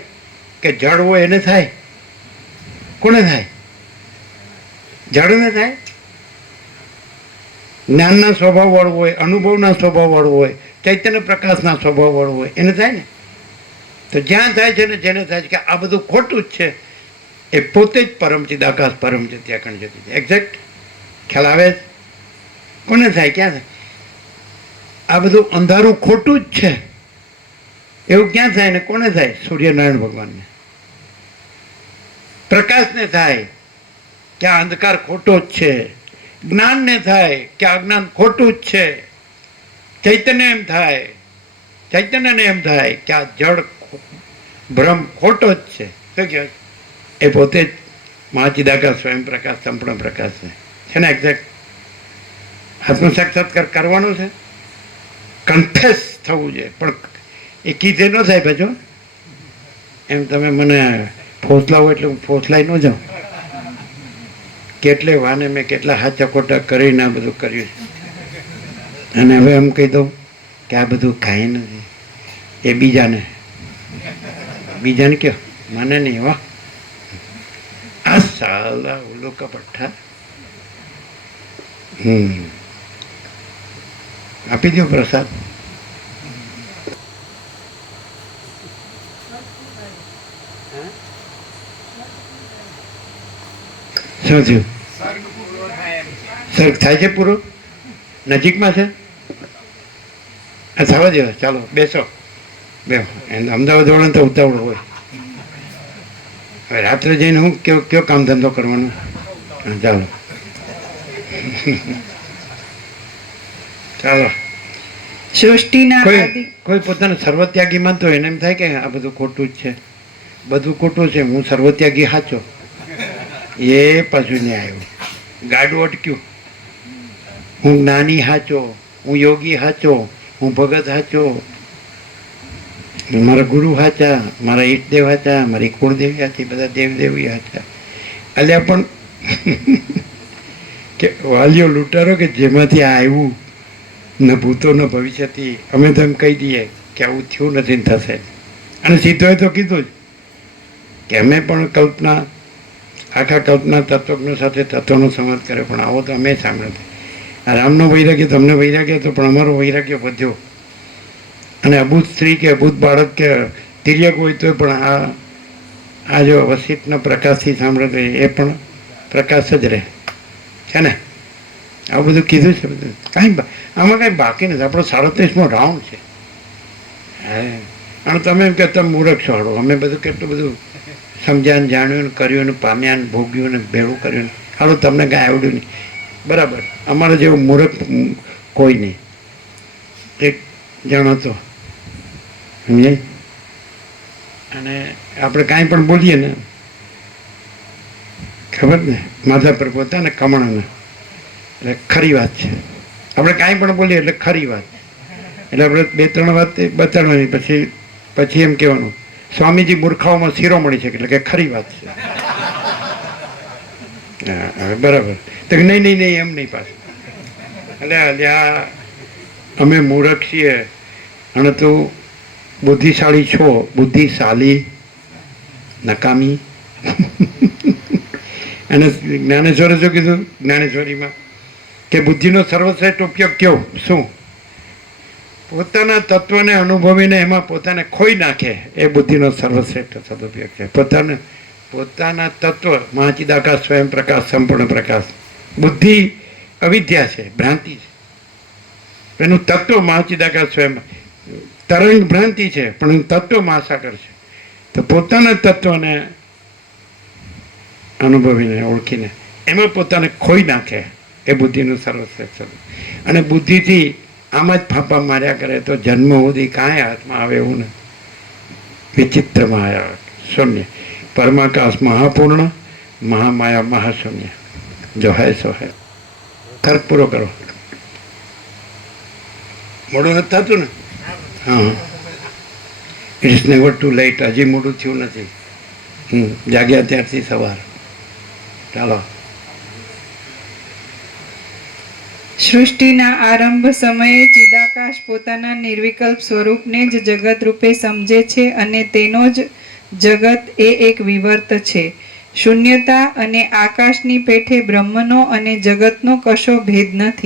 કે જળ હોય એને થાય? કોને થાય? જળને થાય. જ્ઞાનના સ્વભાવવાળું હોય, અનુભવના સ્વભાવવાળું હોય, ચૈતન્ય પ્રકાશના સ્વભાવવાળું હોય એને થાય ને. તો જ્યાં થાય છે ને જેને થાય છે કે આ બધું ખોટું જ છે, એ પોતે જ પરમચિદ આકાશ પરમચિદ ત્યાં કણ જતી છે. એક્ઝેક્ટ ખ્યાલ આવે? કોને થાય? ક્યાં થાય? આ બધું અંધારું ખોટું જ છે એવું ક્યાં થાય ને કોને થાય? સૂર્યનારાયણ ભગવાનને. પ્રકાશને થાય કે આ અંધકાર ખોટો જ છે. જ્ઞાનને થાય કે આ જ્ઞાન ખોટું જ છે. ચૈતન્ય એમ થાય, ચૈતન્યને એમ થાય કે આ જળ ભ્રમ ખોટો જ છે. શું કહેવાય? એ પોતે જ મહાચિદાકાશ સ્વયં પ્રકાશ સંપૂર્ણ પ્રકાશ છે ને. એક્ઝેક્ટ આત્મ સાક્ષાત્કાર કરવાનું છે, કન્ફેસ થવું છે. પણ એ કીધે ન થાય પાછો. એમ તમે મને ફોસલાવો એટલે હું ફોસલાઈ ન જાઉં. કેટલે વાને મેં કેટલા હાચા ખોટા કરીને આ બધું કર્યું છે, અને હવે એમ કહી દઉં કે આ બધું કાંઈ નથી. એ બીજાને કયો, મને નહીં હો. આ સાલા ઓલો કપઠ્ઠા આપી દો પ્રસાદ. શું થયું? સર્ગ થાય છે પૂરો? નજીકમાં છે? થવા દો. ચાલો બેસો. બે અમદાવાદ વાળાને તો ઉતાવળ હોય. હવે રાત્રે જઈને હું કયો કામ ધંધો કરવાનો? ચાલો ચાલો. સૃષ્ટિના કોઈ પોતાને સર્વત્યાગી માનતો એને એમ થાય કે આ બધું ખોટું જ છે, બધું ખોટું છે, હું સર્વત્યાગી સાચો. એ પાછું નહીં આવ્યું. ગાડું અટક્યું. હું જ્ઞાની સાચો, હું યોગી સાચો, હું ભગત સાચો, મારા ગુરુ સાચા, મારા ઈષ્ટદેવ સાચા, મારી કુળદેવી સાચી, બધા દેવદેવી સાચા. અલ્યા પણ કે વાલીઓ લૂંટારો કે જેમાંથી આ આવ્યું ન ભૂતો ન ભવિષ્યથી, અમે તો એમ કહી દઈએ કે આવું થયું નથી ને થશે. અને સીધોએ તો કીધું જ કે અમે પણ કલ્પના, આખા કલ્પના તત્વજ્ઞો સાથે તત્વનો સંવાદ કરે, પણ આવો તો અમે સાંભળ્યો. આ રામનો વૈરાગ્ય તમને વૈરાગ્ય હતો, પણ અમારો વૈરાગ્ય વધ્યો. અને અભૂત સ્ત્રી કે અભૂત બાળક કે તિર્યક હોય તો પણ આ જો વસિષ્ઠના પ્રકાશથી સાંભળે તો એ પણ પ્રકાશ જ રહે છે ને. આવું બધું કીધું છે. બધું કાંઈ આમાં કાંઈ બાકી નથી. આપણો 37મો રાઉન્ડ છે. અને તમે એમ કે તમે મૂર્ખ છો. હાડો અમે બધું કેટલું બધું સમજ્યા ને જાણ્યું ને કર્યું ને પામ્યા ને ભોગ્યું ને ભેળું કર્યું ને. હાલો તમને કાંઈ આવડ્યું નહીં. બરાબર. અમારા જેવું મૂર્ખ કોઈ નહીં. એક જણ હતો સમજાય. અને આપણે કાંઈ પણ બોલીએ ને ખબર ને માથા પર પોતાને કમણાને એટલે ખરી વાત છે. આપણે કાંઈ પણ બોલીએ એટલે ખરી વાત. એટલે આપણે 2-3 વાત બતાડવાની, પછી એમ કહેવાનું સ્વામીજી મૂર્ખાઓમાં શિરોમણી છે એટલે કે ખરી વાત છે. હા બરાબર. તો નહીં એમ નહીં પાછું. એટલે અમે મૂર્ખ છીએ અને તું બુદ્ધિશાળી છો. બુદ્ધિશાળી નકામી. અને જ્ઞાનેશ્વરે શું કીધું? જ્ઞાનેશ્વરીમાં કે બુદ્ધિનો સર્વશ્રેષ્ઠ ઉપયોગ કયો? શું? પોતાના તત્વને અનુભવીને એમાં પોતાને ખોઈ નાખે એ બુદ્ધિનો સર્વશ્રેષ્ઠ સદુપયોગ છે. પોતાના તત્વ મહાચિદાકાશ સ્વયં પ્રકાશ સંપૂર્ણ પ્રકાશ. બુદ્ધિ અવિદ્યા છે, ભ્રાંતિ છે. એનું તત્વ મહાચિદાકાશ સ્વયં તરંગ ભ્રાંતિ છે, પણ એનું તત્વ મહાસાગર છે. તો પોતાના તત્વને અનુભવીને ઓળખીને એમાં પોતાને ખોઈ નાખે એ બુદ્ધિનું સર્વશ્રેષ્ઠ સ્વરૂપ. અને બુદ્ધિથી આમ જ ફાંફા માર્યા કરે તો જન્મ સુધી કાંઈ હાથમાં આવે એવું નથી. વિચિત્રમાં આવ્યા શૂન્ય. પરમાકાશ મહાપૂર્ણ, મહામાયા મહાશૂન્ય. જો હે સો હે. તર્ક પૂરો કરો. મોડું નથી થતું ને? હા, ઇટ્સ નેવર ટુ લેટ. હજી મોડું થયું નથી. જાગ્યા ત્યારથી સવાર. ચાલો. સૃષ્ટિના આરંભ સમયે ચિદાકાશ પોતાના નિર્વિકલ્પ સ્વરૂપને જ જગત રૂપે સમજે છે અને તેનો જ જગત એ એક વિવર્ત છે. શૂન્યતા અને આકાશની પેઠે બ્રહ્મનો અને જગતનો કશો ભેદ નથી.